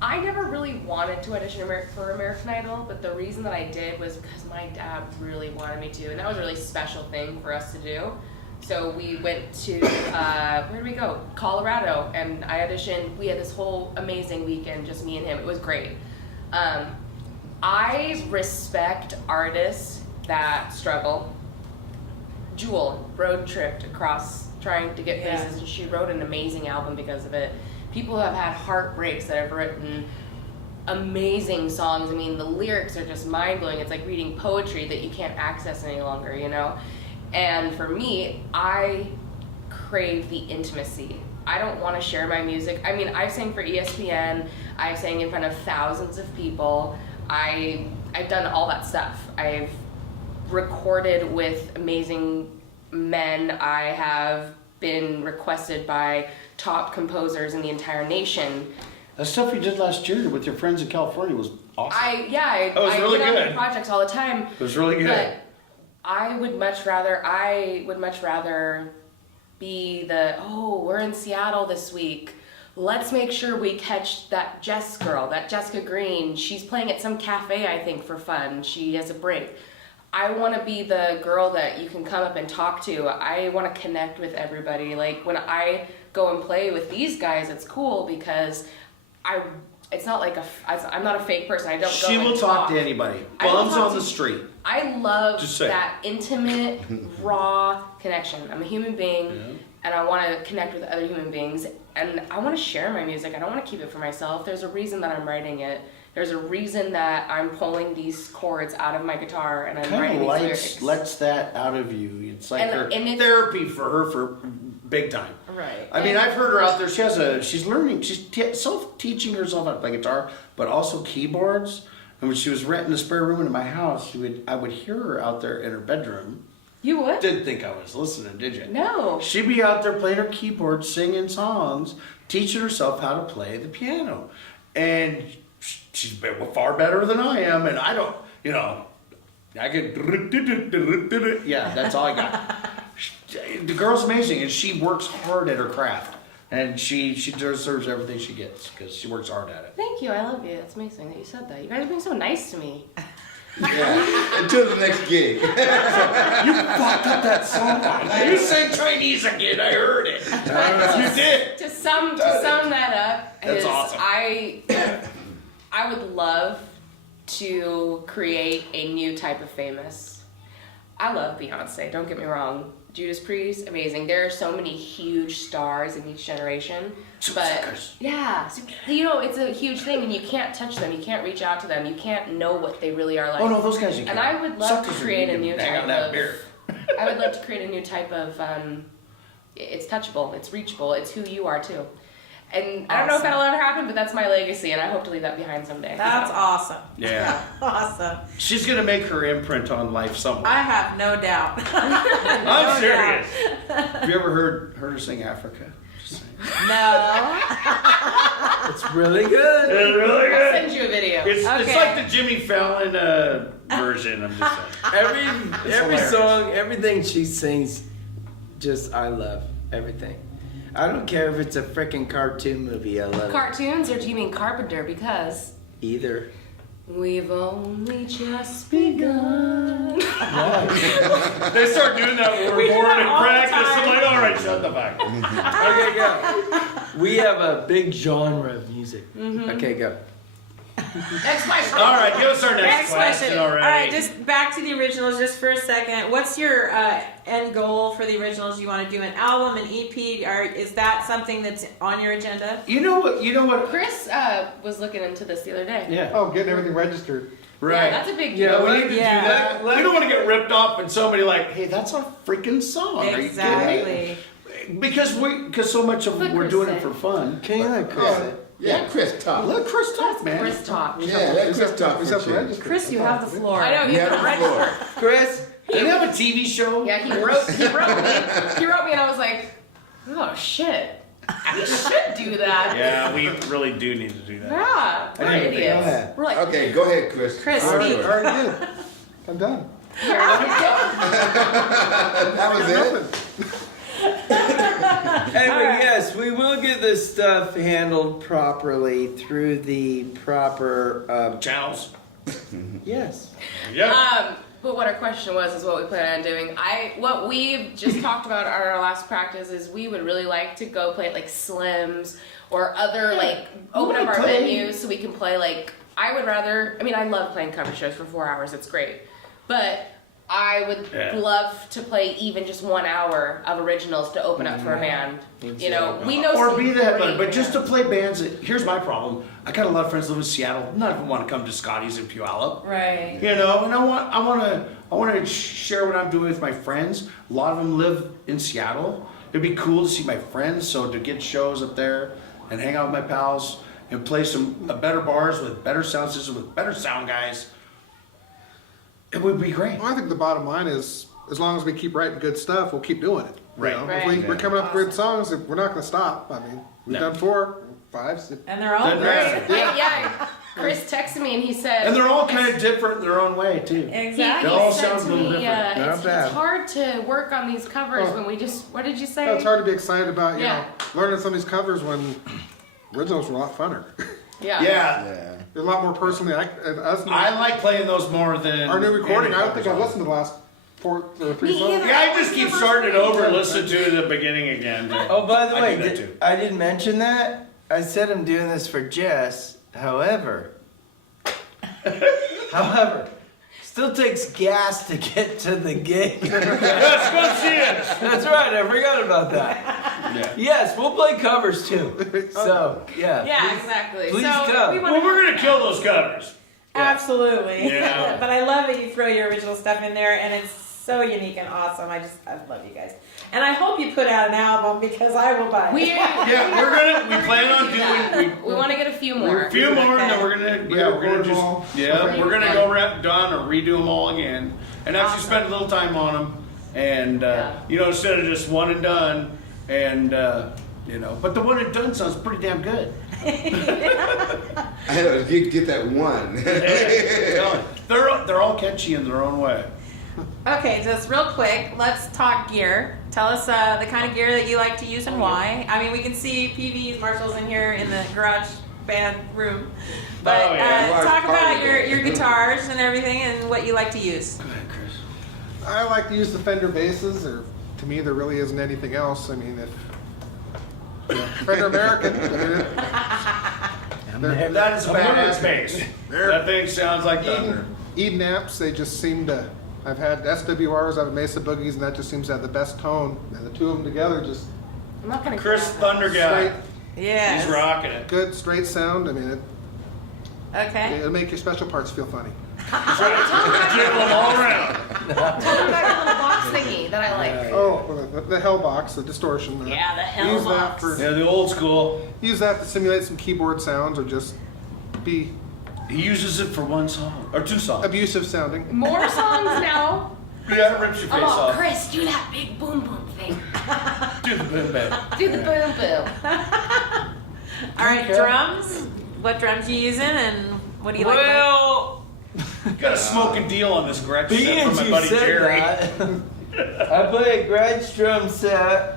I never really wanted to audition for American Idol, but the reason that I did was because my dad really wanted me to, and that was a really special thing for us to do. So we went to, where did we go? Colorado, and I auditioned. We had this whole amazing weekend, just me and him. It was great. I respect artists that struggle. Jewel road tripped across trying to get places, and she wrote an amazing album because of it. People have had heartbreaks that have written amazing songs. I mean, the lyrics are just mind-blowing. It's like reading poetry that you can't access any longer, you know? And for me, I crave the intimacy. I don't want to share my music. I mean, I've sang for ESPN. I've sang in front of thousands of people. I've done all that stuff. I've recorded with amazing men. I have been requested by top composers in the entire nation. The stuff you did last year with your friends in California was awesome. I was really get on good. the projects all the time. It was really good. But I would much rather be we're in Seattle this week. Let's make sure we catch that Jess girl, that Jessica Green. She's playing at some cafe, I think, for fun. She has a break. I want to be the girl that you can come up and talk to. I want to connect with everybody. Like when I go and play with these guys, it's cool because it's not like I'm not a fake person. I don't go She and will talk to anybody. I will Bums talk on to- the street. I love Just say it. that intimate, raw connection. I'm a human being, and I want to connect with other human beings, and I want to share my music. I don't want to keep it for myself. There's a reason that I'm writing it. There's a reason that I'm pulling these chords out of my guitar and I'm Kind writing of these lyrics. lets that out of you. It's like And it's- therapy for her for big time. Right. I mean, I've heard her out there. She's learning. She's self-teaching herself how to play guitar, but also keyboards. And when she was renting a spare room in my house, I would hear her out there in her bedroom. You would? Didn't think I was listening, did you? No. She'd be out there playing her keyboard, singing songs, teaching herself how to play the piano. And she's far better than I am, and I don't, I could, yeah, that's all I got. The girl's amazing, and she works hard at her craft. And she deserves everything she gets, because she works hard at it. Thank you. I love you. That's amazing that you said that. You guys are being so nice to me. Yeah. Until the next gig. You fucked up that song. You sang Chinese again, I heard it. You did. To sum that up, That's awesome. I would love to create a new type of famous. I love Beyonce, don't get me wrong. Judas Priest, amazing. There are so many huge stars in each generation. Superstars. Yeah, it's a huge thing and you can't touch them, you can't reach out to them, you can't know what they really are like. Oh no, those guys you can. And I would love to create a new type of... beer. I would love to create a new type of, it's touchable, it's reachable, it's who you are too. And I don't know if that'll ever happen, but that's my legacy, and I hope to leave that behind someday. That's awesome. Yeah. Awesome. She's gonna make her imprint on life somewhere. I have no doubt. I'm serious. Have you ever heard her sing Africa? Just saying. No. It's really good. It's really I'll good. send you a video. It's Okay. like the Jimmy Fallon version. I'm just saying. Every hilarious. song, everything she sings, I love everything. I don't care if it's a freaking cartoon movie. I love Cartoons, or do you mean Carpenter? Because it. Either. we've only just begun. They start doing that when We we're do bored that in all the practice. I'm time. like, all right, shut the fuck. Okay, go. We have a big genre of music. Okay, go. Next question. All right, give us our next, Next question. already. All right, just back to the originals just for a second. What's your end goal for the originals? You want to do an album, an EP, or is that something that's on your agenda? You know what? Chris was looking into this the other day. Yeah. Oh, getting everything registered. Right. Yeah, that's a big Yeah, deal. we need to do Yeah. that. We don't want to get ripped off and somebody like, hey, that's our freaking song. Are you kidding Exactly. me? Because so much of Let we're Chris doing say. it for fun. Can you let Chris say? Yeah, Chris, talk. Let Chris talk, man. Chris talk. Yeah, let Chris talk We for have to you. register. Chris, you have the floor. I know, You have the floor. Chris, Did they have a TV show? Yeah, he wrote me, and I was like, oh shit, we should do that. Yeah, we really do need to do that. Yeah, we're didn't think- idiots. Go ahead. We're like, Okay, go ahead, Chris. Chris, I already, speak. already did. I'm done. That was it? Anyway, yes, we will get this stuff handled properly through the proper. Channels. Yes. Yeah. but what our question was is what we plan on doing. What we've just talked about at our last practice is we would really like to go play at like Slim's or other like open up our venues so we can play like. I love playing cover shows for 4 hours. It's great, but I would love to play even just 1 hour of originals to open up for a band. You know, we know. Or some be that, great but just to bands. play bands. Here's my problem. I got a lot of friends that live in Seattle. None of them want to come to Scotty's in Puyallup. Right. You know, and I want to share what I'm doing with my friends. A lot of them live in Seattle. It'd be cool to see my friends. So to get shows up there and hang out with my pals and play some better bars with better sound systems with better sound guys. It would be great. Well, I think the bottom line is, as long as we keep writing good stuff, we'll keep doing it. You Right. know? Right. If we're coming up with good songs, we're not going to stop. I mean, we've No. done 4, 5, 6. And they're all Doesn't great. matter. Yeah. Chris texted me and he said. And they're all kind of different in their own way too. Exactly. They all He said sound to a little me, different. Not it's bad. hard to work on these covers Oh. when we just. What did you say? Yeah, it's hard to be excited about, you Yeah. know, learning some of these covers when originals were a lot funner. Yeah. Yeah. Yeah. They're a lot more personally. I like playing those more than Our new recording, I don't think I've listened. listened to the last 4 or 3 Me songs. either. Yeah, I just keep starting it over and listen to the beginning again. Oh, by the I way, do that too. I didn't mention that. I said I'm doing this for Jess. However, still takes gas to get to the gig. Let's go see it. That's right. I forgot about that. Yeah. Yes, we'll play covers too. So yeah. Yeah, exactly. please so come. we want Well, we're gonna kill those covers. Absolutely. Yeah. But I love that you throw your original stuff in there, and it's so unique and awesome. I love you guys, and I hope you put out an album because I will buy it. We We plan on doing we want to get a few more. a few more, and then we're gonna go done or redo them all again, and actually Awesome. spend a little time on them, and you know, instead of just one and done, and you know, but the one and done sounds pretty damn good. I know, get that one. They're all catchy in their own way. Okay, just real quick, let's talk gear. Tell us the kind of gear that you like to use and why. I mean, we can see PVs, Marshalls in here in the garage band room. But Oh, yeah. talk Party about band. your guitars and everything and what you like to use. Go ahead, Chris. I like to use the Fender basses, or to me, there really isn't anything else. I mean, Fender American. That is a badass bass. That thing sounds like thunder. Eden amps, they just seem to. I've had SWRs, I've had Mesa Boogies, and that just seems to have the best tone. And the two of them together, just I'm not gonna. Chris grab Thunder guy. straight, Yeah. He's rocking it. good, straight sound. I mean, Okay. it'll make your special parts feel funny. Jiggle them all around. that. Tell me about your little box thingy that I like. Oh, well, the Hell Box, the distortion. Yeah, the Hell use Box. That Yeah, the old school. use that to simulate some keyboard sounds, or just be He uses it for one song or two songs. abusive sounding. More songs now. Yeah, it rips your face Oh, off. Chris, do that big boom boom thing. Do the boom bap. Do the boom boom. All right, drums. What drums you using and what do you like? about- Well, Got a smoking deal on this Gretsch set being from my you buddy said Jerry. that, I play a Gretsch drum set.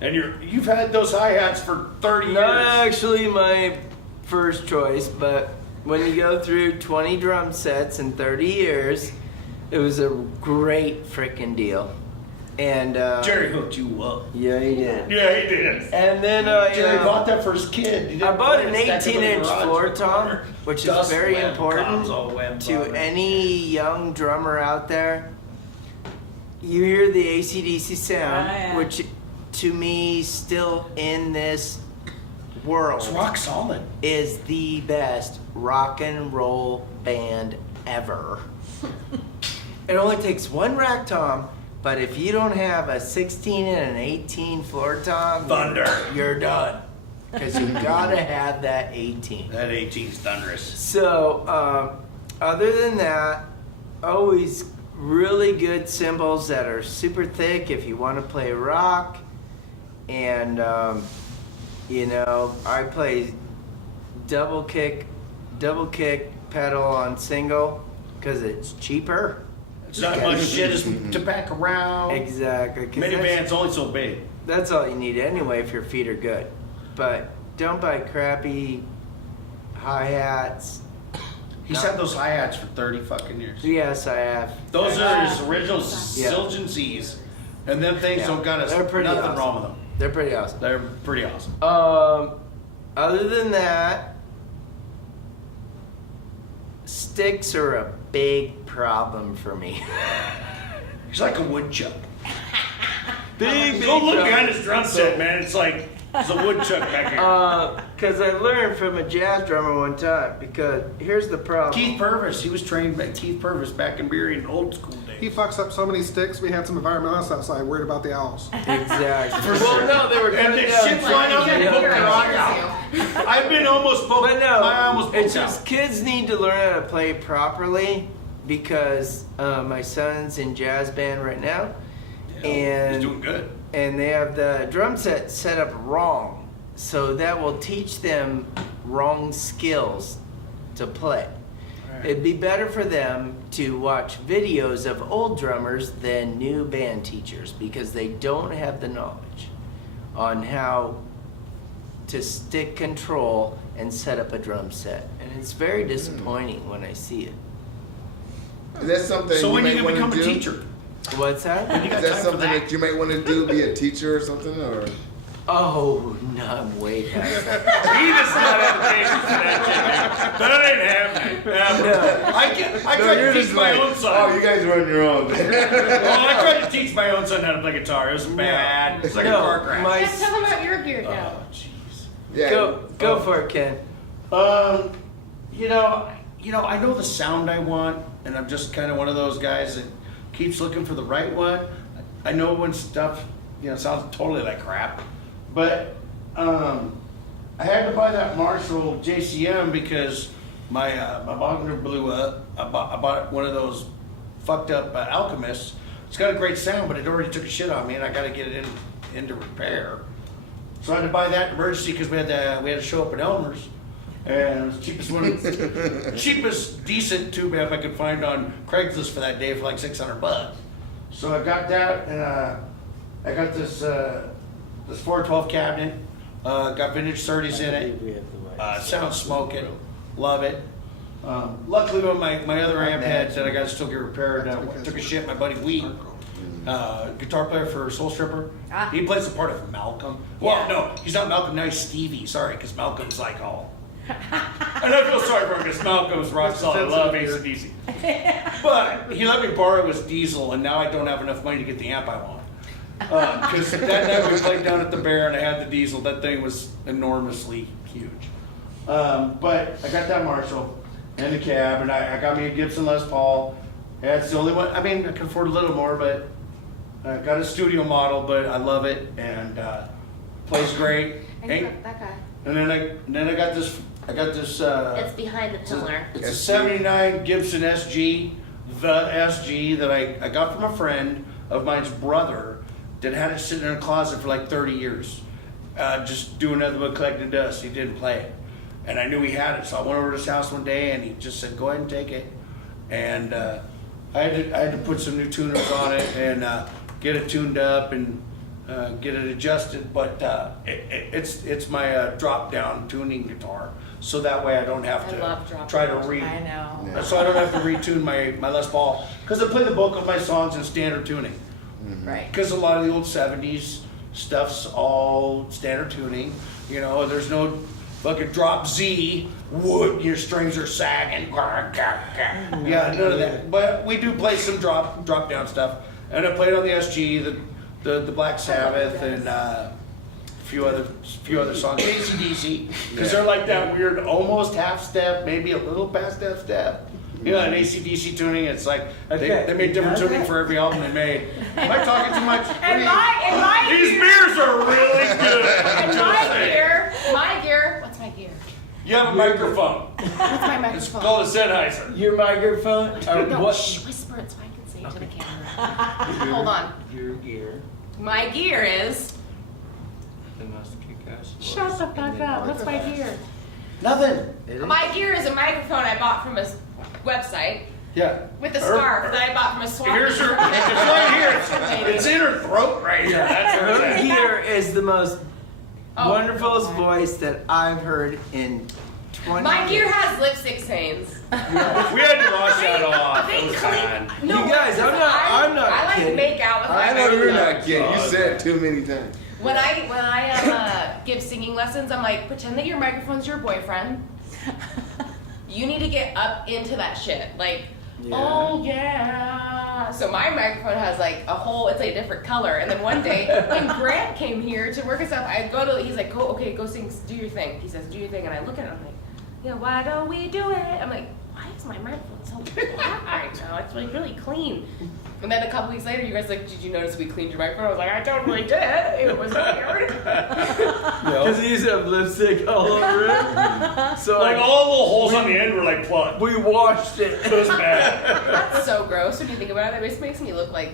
And you've had those hi-hats for 30 years. Not actually my first choice, but when you go through 20 drum sets in 30 years, it was a great freaking deal. And Jerry hooked you up. yeah, he did. Yeah, he did. And then Jerry bought that for his kid. He I didn't bought put an it stacked up in the 18-inch garage. floor tom, which is Dust very web, important cobs all webbed to on it. any young drummer out there. You hear the AC/DC sound, Oh, yeah. which to me, still in this world, It's rock solid. is the best rock and roll band ever. It only takes one rack tom, but if you don't have a 16 and an 18 floor tom, Thunder. you're done. Because you gotta have that 18. That 18's thunderous. So, other than that, always really good cymbals that are super thick if you want to play rock. And, you know, I play double kick pedal on single because it's cheaper. It's not much shit as to pack around. Exactly. 'Cause Minivan's only so big. that's all you need anyway if your feet are good. But don't buy crappy hi-hats. He's had those hi-hats for 30 fucking years. Yes, I have. Those are his original Yeah. Zildjian Z's. And them things Yeah. don't got us They're pretty nothing awesome. wrong with them. They're pretty awesome. They're pretty awesome. Other than that, sticks are a big problem for me. He's like a woodchuck. big Go look problem. behind his drum set, man. It's like there's a woodchuck back here. Because I learned from a jazz drummer one time. Because here's the problem. Keith Purvis, he was trained by Keith Purvis back in Beery in old school He days. fucks up so many sticks. We had some environmentalists outside worried about the owls. Exactly. For well, sure. no, they were And cutting the down shit flying out trees. and poking their eye out. I've been almost poked. But no, I almost it's poked just out. kids need to learn how to play properly because my son's in jazz band right now, and He's doing good. and they have the drum set up wrong, so that will teach them wrong skills to play. It'd be better for them to watch videos of old drummers than new band teachers because they don't have the knowledge on how to stick control and set up a drum set. And it's very disappointing when I see it. Is that something So you when might you want become to a do? teacher, What's that? you got Is that time for something that. that you might want to do? Be a teacher or something, or Oh, no, I'm way past that. He does not have the patience for that shit, dude. That ain't happening. No. I tried to teach my own son. oh, you guys run your own. Well, I tried to teach my own son how to play guitar. It was bad. It's like a car crash. my Yes, tell them about your gear now. Oh, jeez. Yeah. go for it, Ken. You know, I know the sound I want, and I'm just kind of one of those guys that keeps looking for the right one. I know when stuff, sounds totally like crap, but I had to buy that Marshall JCM because my Wagner blew up. I bought one of those fucked up Alchemists. It's got a great sound, but it already took a shit on me, and I got to get it into repair. So I had to buy that in emergency because we had to show up at Elmer's, and it was the cheapest one, cheapest decent tube amp I could find on Craigslist for that day for like $600. So I got that, and I got this 412 cabinet. Got vintage 30s in it. Sounds smoking. Love it. Luckily, when my other amp had that I got to still get repaired. Took a shit. My buddy Wheat, guitar player for Soul Stripper. Ah. He plays the part of Malcolm. Well, Yeah. no, he's not Malcolm. Now he's Stevie. Sorry, because Malcolm's like all. And I feel sorry for him because Malcolm's rock solid. I love AC/DC. But he let me borrow his Diesel, and now I don't have enough money to get the amp I want. Because that night we played down at the Bear and I had the Diesel. That thing was enormously huge. But I got that Marshall and the cab, and I got me a Gibson Les Paul. That's the only one. I mean, I can afford a little more, but I got a studio model, but I love it and plays great. That guy. And then I got this. It's behind the pillar. It's a '79 Gibson SG, the SG that I got from a friend of mine's brother that had it sitting in a closet for like 30 years, just doing nothing but collecting dust. He didn't play it, and I knew he had it, so I went over to his house one day, and he just said, "Go ahead and take it." And I had to put some new tuners on it and get it tuned up and get it adjusted. But it's my drop down tuning guitar, so that way I don't have I love to drop try to downs. read. I know. Yeah. So I don't have to retune my Les Paul because I play the bulk of my songs in standard tuning. Right. Because a lot of the old 70s stuff's all standard tuning. You know, there's no fucking drop Z, wood, your strings are sagging. Yeah, none of that. But we do play some drop down stuff. And I played on the SG, the Black Sabbath, and a few other songs. AC/DC, because they're like that weird almost half step, maybe a little past half step. You know, an AC/DC tuning, it's like they made different tuning for every album they made. Am I talking too much? These beers are really good. And my gear, what's my gear? You have a microphone. What's my microphone? It's called a Sennheiser. Your microphone? Or No, what? shh, whisper it so I can say it to the camera. Hold on. Your ear. My gear is. The most kick-ass. Shut the fuck up. What's my gear? Nothing. My gear is a microphone I bought from a website Yeah. with a scarf that I bought from a swap. Here's her. It's right here. It's in her throat right here. That's Her her. ear is the most Oh. wonderful voice that I've heard in 20 My gear years. has lipstick stains. We had to wash that off. It was fine. No, You guys, I'm not I like kidding. to make out with my I know you're microphone. not kidding. You said it too many times. When I give singing lessons, I'm like, pretend that your microphone's your boyfriend. You need to get up into that shit. Like, oh yeah. So my microphone has like a whole, it's like a different color. And then one day when Grant came here to work us up, he's like, go sing, do your thing. He says, do your thing. And I look at it, I'm like, yeah, why don't we do it? I'm like, why is my microphone so black right now? It's like really clean. And then a couple weeks later, you guys like, did you notice we cleaned your microphone? I was like, I totally did. It was weird. Because he used to have lipstick all over it. So Like all the little holes on the end were like plugged. we washed it. It was bad. That's so gross when you think about it. That just makes me look like,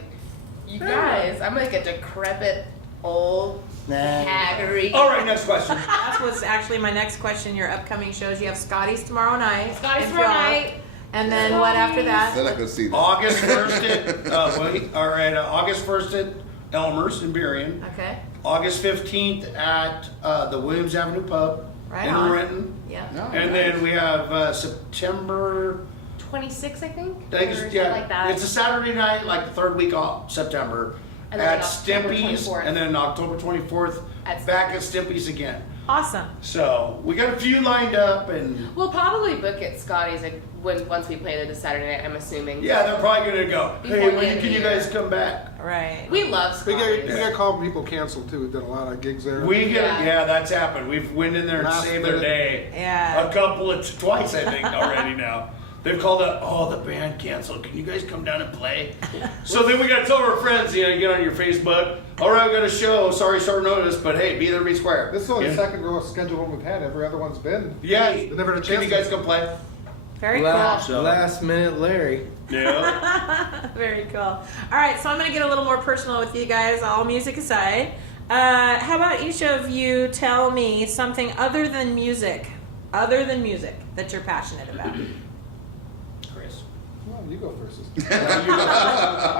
you guys, I'm like a decrepit, old, haggery. All right, next question. That's what's actually my next question. Your upcoming shows. You have Scotty's tomorrow night. Scotty's in tomorrow Philly. night. And then what after that? Said I could see that. August 1st at August 1st at Elmer's in Berrien. Okay. August 15th at the Williams Avenue Pub Right in on. Renton. Yeah. No, And then we have September. 26, I think? I think Or it's, something yeah, like that. it's a Saturday night, like the third week of September, And then at October Stimpy's, 24th. and then October 24th At back at Stimpy's again. Awesome. So we got a few lined up, and We'll probably book at Scotty's like, once we play this Saturday night, I'm assuming. yeah, they're probably gonna go. Before Hey, the when end of can the you year. guys come back? Right. We love We Scotty's. got called people canceled too. We've done a lot of gigs there. We get Yeah. yeah, that's happened. We've went in there and Last saved their minute. day. Yeah. A couple of twice, I think, already now. They've called up, oh, the band canceled. Can you guys come down and play? So then we got to tell our friends, you get on your Facebook. All right, we got a show. Sorry, short notice, but hey, be there, be square. This is only Yeah. the second row scheduled one we've had. Every other one's been. Yeah. They never had a Can chance you to- guys come play? Very Last minute Larry. Yeah. cool. Very cool. All right, so I'm going to get a little more personal with you guys, all music aside. How about each of you tell me something other than music that you're passionate about? Chris. Well, you go first.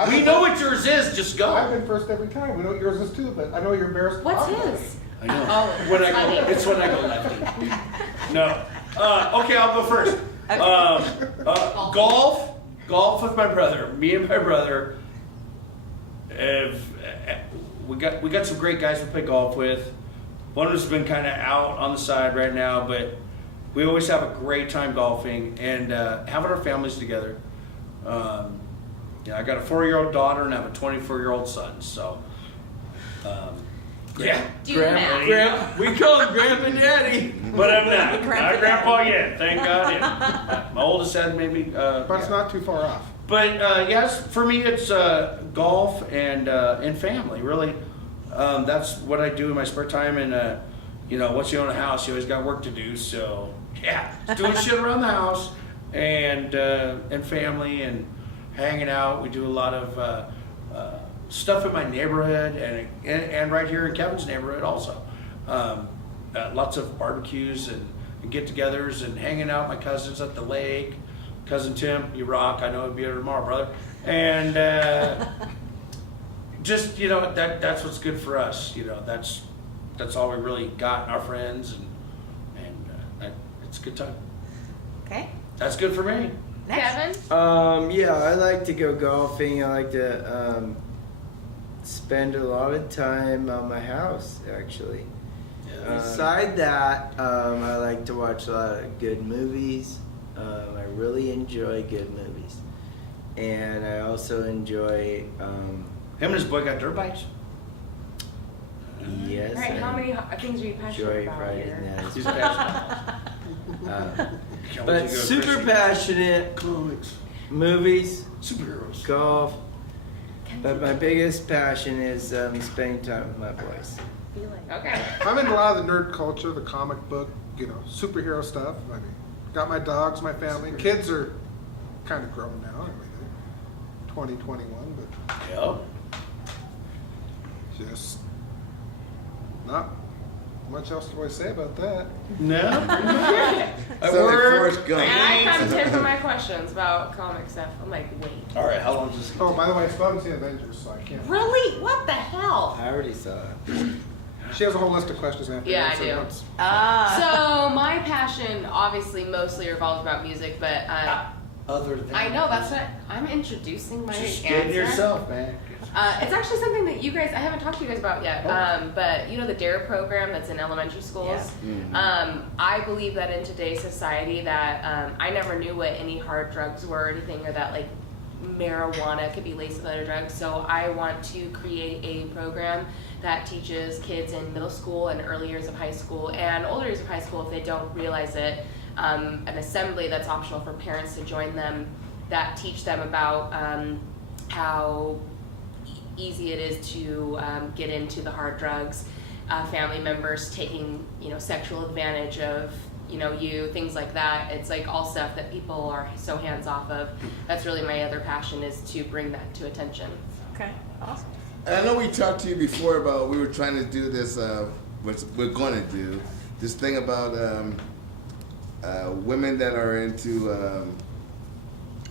We know what yours is. Just go. I've been first every time. We know what yours is too, but I know you're embarrassed. to What's talk about his? I know. Oh, when I funny. go, it's when I go lefty. No. Okay, I'll go first. Golf with my brother. Me and my brother. We got some great guys to play golf with. One of us has been kind of out on the side right now, but we always have a great time golfing and having our families together. I got a 4-year-old daughter and I have a 24-year-old son. So, yeah. Do math. We call him Grandpa Daddy. But I'm not. Grandpa Not grandpa yet. Thank God. Yeah. My oldest had maybe. But it's yeah. not too far off. But yes, for me it's golf and family. Really, that's what I do in my spare time. And once you own a house, you always got work to do. So yeah, just doing shit around the house and family and hanging out. We do a lot of stuff in my neighborhood and right here in Kevin's neighborhood also. Lots of barbecues and get-togethers and hanging out with my cousins at the lake. Cousin Tim, you rock. I know it'll be here tomorrow, brother. And just that's what's good for us. That's all we really got in our friends, and it's a good time. Okay. That's good for me. Next. Kevin? Yeah, I like to go golfing. I like to spend a lot of time on my house, actually. Beside that, I like to watch a lot of good movies. I really enjoy good movies. And I also enjoy... Him and his boy got dirt bikes? yes. All right, how many things are you passionate enjoy about riding here? that. He's passionate. But super passionate. Comics. Movies, Superheroes. golf. But my biggest passion is spending time with my boys. Okay. I'm into a lot of the nerd culture, the comic book, superhero stuff. I mean, got my dogs, my family. Kids are kind of grown now. I mean, 2021, but Yep. just not much else to really say about that. No. Sounds like Forrest Gump. And I kind of tip for my questions about comic stuff. I'm like, wait. All right, how long is this? Oh, by the way, I still haven't seen Avengers, so I can't. Really? What the hell? I already saw it. She has a whole list of questions after. Yeah, I so do. once- So my passion obviously mostly revolves about music, but Other than I know that's what I'm introducing my Just answer. getting yourself, man. It's actually something that you guys I haven't talked to you guys about yet. But the DARE program that's in elementary schools. I believe that in today's society that I never knew what any hard drugs were or anything, or that like marijuana could be laced with other drugs. So I want to create a program that teaches kids in middle school and early years of high school and older years of high school, if they don't realize it, an assembly that's optional for parents to join them, that teach them about how easy it is to get into the hard drugs, family members taking sexual advantage of you, things like that. It's like all stuff that people are so hands off of. That's really my other passion, is to bring that to attention. Okay, awesome. And I know we talked to you before about, we were trying to do this, what we're going to do, this thing about women that are into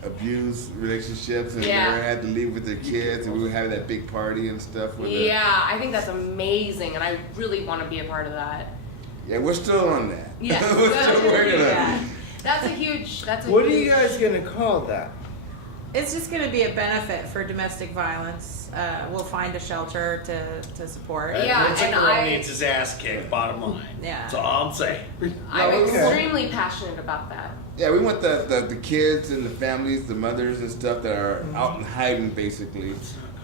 abuse relationships and Yeah. they had to leave with their kids, and we were having that big party and stuff. With Yeah, I think that's amazing, and I really want to be a part of that. Yeah, we're still on that. Yeah, we're still working on it. That's a huge. What are you guys gonna call that? It's just going to be a benefit for domestic violence. We'll find a shelter to support. Yeah, It's a and girl I- needs his ass kicked, bottom line. Yeah. That's all I'm saying. I'm Okay. extremely passionate about that. Yeah, we want the kids and the families, the mothers and stuff that are out in hiding, basically,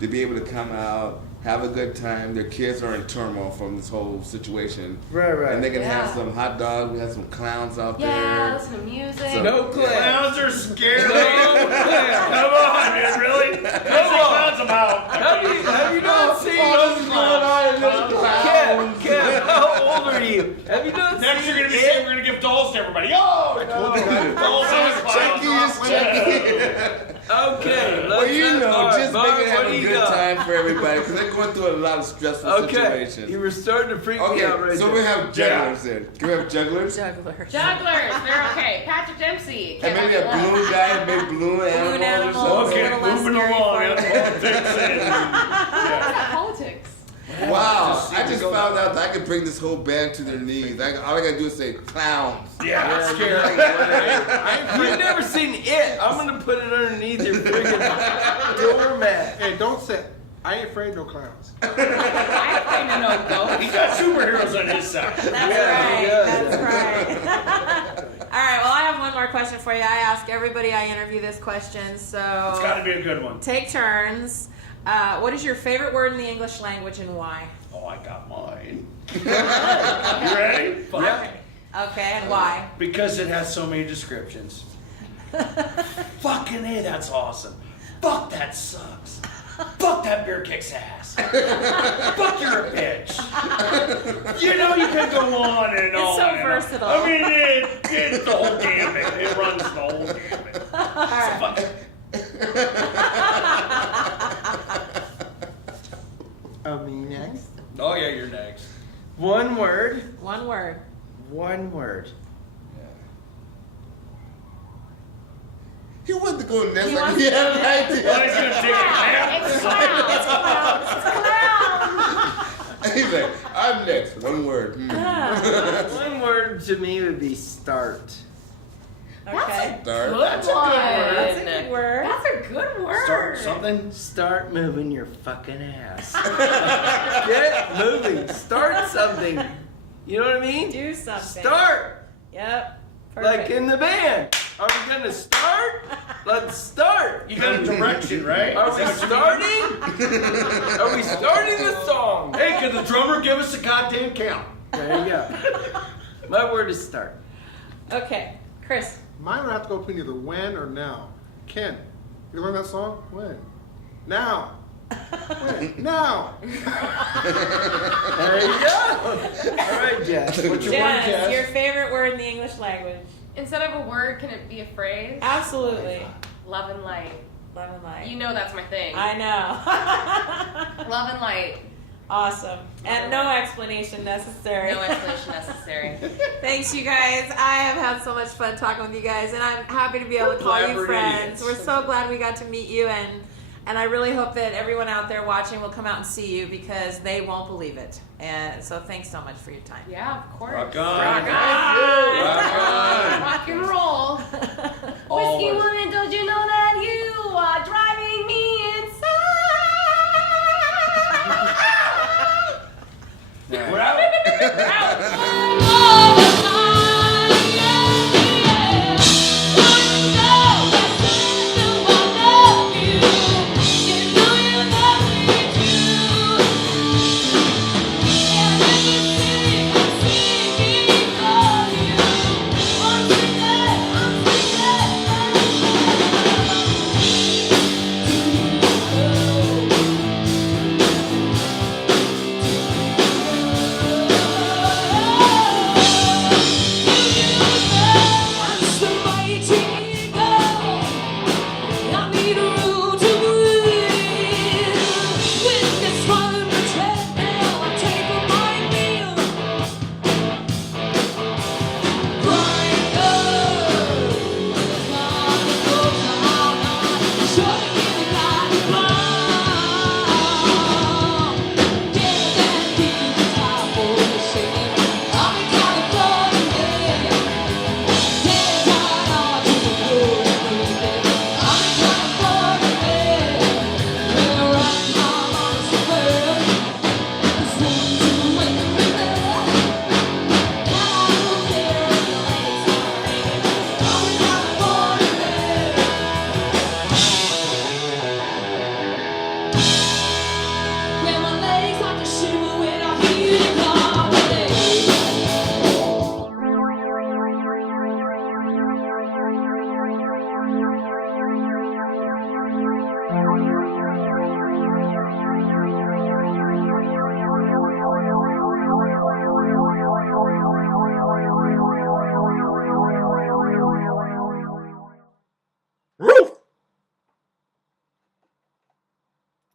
to be able to come out, have a good time. Their kids are in turmoil from this whole situation. Right. And they can have Yeah. some hot dogs. We have some clowns out Yeah, there. listen to music. So- No clip. Clowns are scary. Come on, man, really? What's the clowns about? Have you not seen What's going on in this clown? Kev, how old are you? Have you not Next, seen you're gonna be it? saying we're gonna give dolls to everybody. Oh, I told you. Dolls and clowns. Chucky. Okay, let's Well, you know, all right, just Mark, make it have what do a you good got? time for everybody, because they're going through a lot of stressful Okay, situations. you were starting to freak me Okay, out right so there. we have jugglers then. Can we have jugglers? Jugglers. Jugglers, they're okay. Patrick Dempsey. And maybe a Kevin balloon guy and maybe balloon animals animals. or something. Okay, little less moving scary along. for you. That's politics. Politics. Wow, I seemed to just go found that out that I could bring this whole band to their knees. All I gotta do is say clowns. Yeah, that's scary. You've never seen it. I'm gonna put it underneath your friggin' doormat. Hey, don't say, I ain't afraid no clowns. I kind of know ghosts. He's got superheroes on his side. That's Yeah, he right. does. That's right. All right. Well, I have one more question for you. I ask everybody I interview this question, so It's got to be a good one. take turns. What is your favorite word in the English language and why? Oh, I got mine. You ready? Fuck. Okay, and why? Because it has so many descriptions. Fucking A, that's awesome. Fuck, that sucks. Fuck, that beer kicks ass. Fuck, you're a bitch. You know, you could go on and on. so and on. versatile. I mean, it's the whole gamut. It runs the whole gamut. All right. Me next. Oh, yeah, you're next. One word. One word. One word. He wanted to go next He like wants he to had go an next. idea. Well, he's going to take a nap. It's clown. It's clown. He's like, I'm next. One word. One word to me would be start. Okay. Start. That's a good That's a one. good word. That's a good word. Start something. Start moving your fucking ass. Get moving. Start something. You know what I mean? Do something. Start. Yep. Perfect. Like in the band. Are we gonna start? Let's start. You got a direction, right? Are we starting? Are we starting the song? Hey, can the drummer give us a goddamn count? There you go. My word is start. Okay, Chris. Mine would have to go between either when or now. Ken, you learn that song? When? Now. When? Now. There you go. All right, Jess. What's your Jess, word, Jess? your favorite word in the English language? Instead of a word, can it be a phrase? Absolutely. Love and light. Love and light. You know that's my thing. I know. Love and light. Awesome. And no explanation necessary. No explanation necessary. Thanks, you guys. I have had so much fun talking with you guys, and I'm happy to be able to call you Blabber friends. idiots. We're so glad we got to meet you, and I really hope that everyone out there watching will come out and see you because they won't believe it. And so thanks so much for your time. Yeah, of course. Rock on. Rock on. Rock on. Rock and roll. Whiskey Always. woman, don't you know that you are driving me inside? We're out. We're out.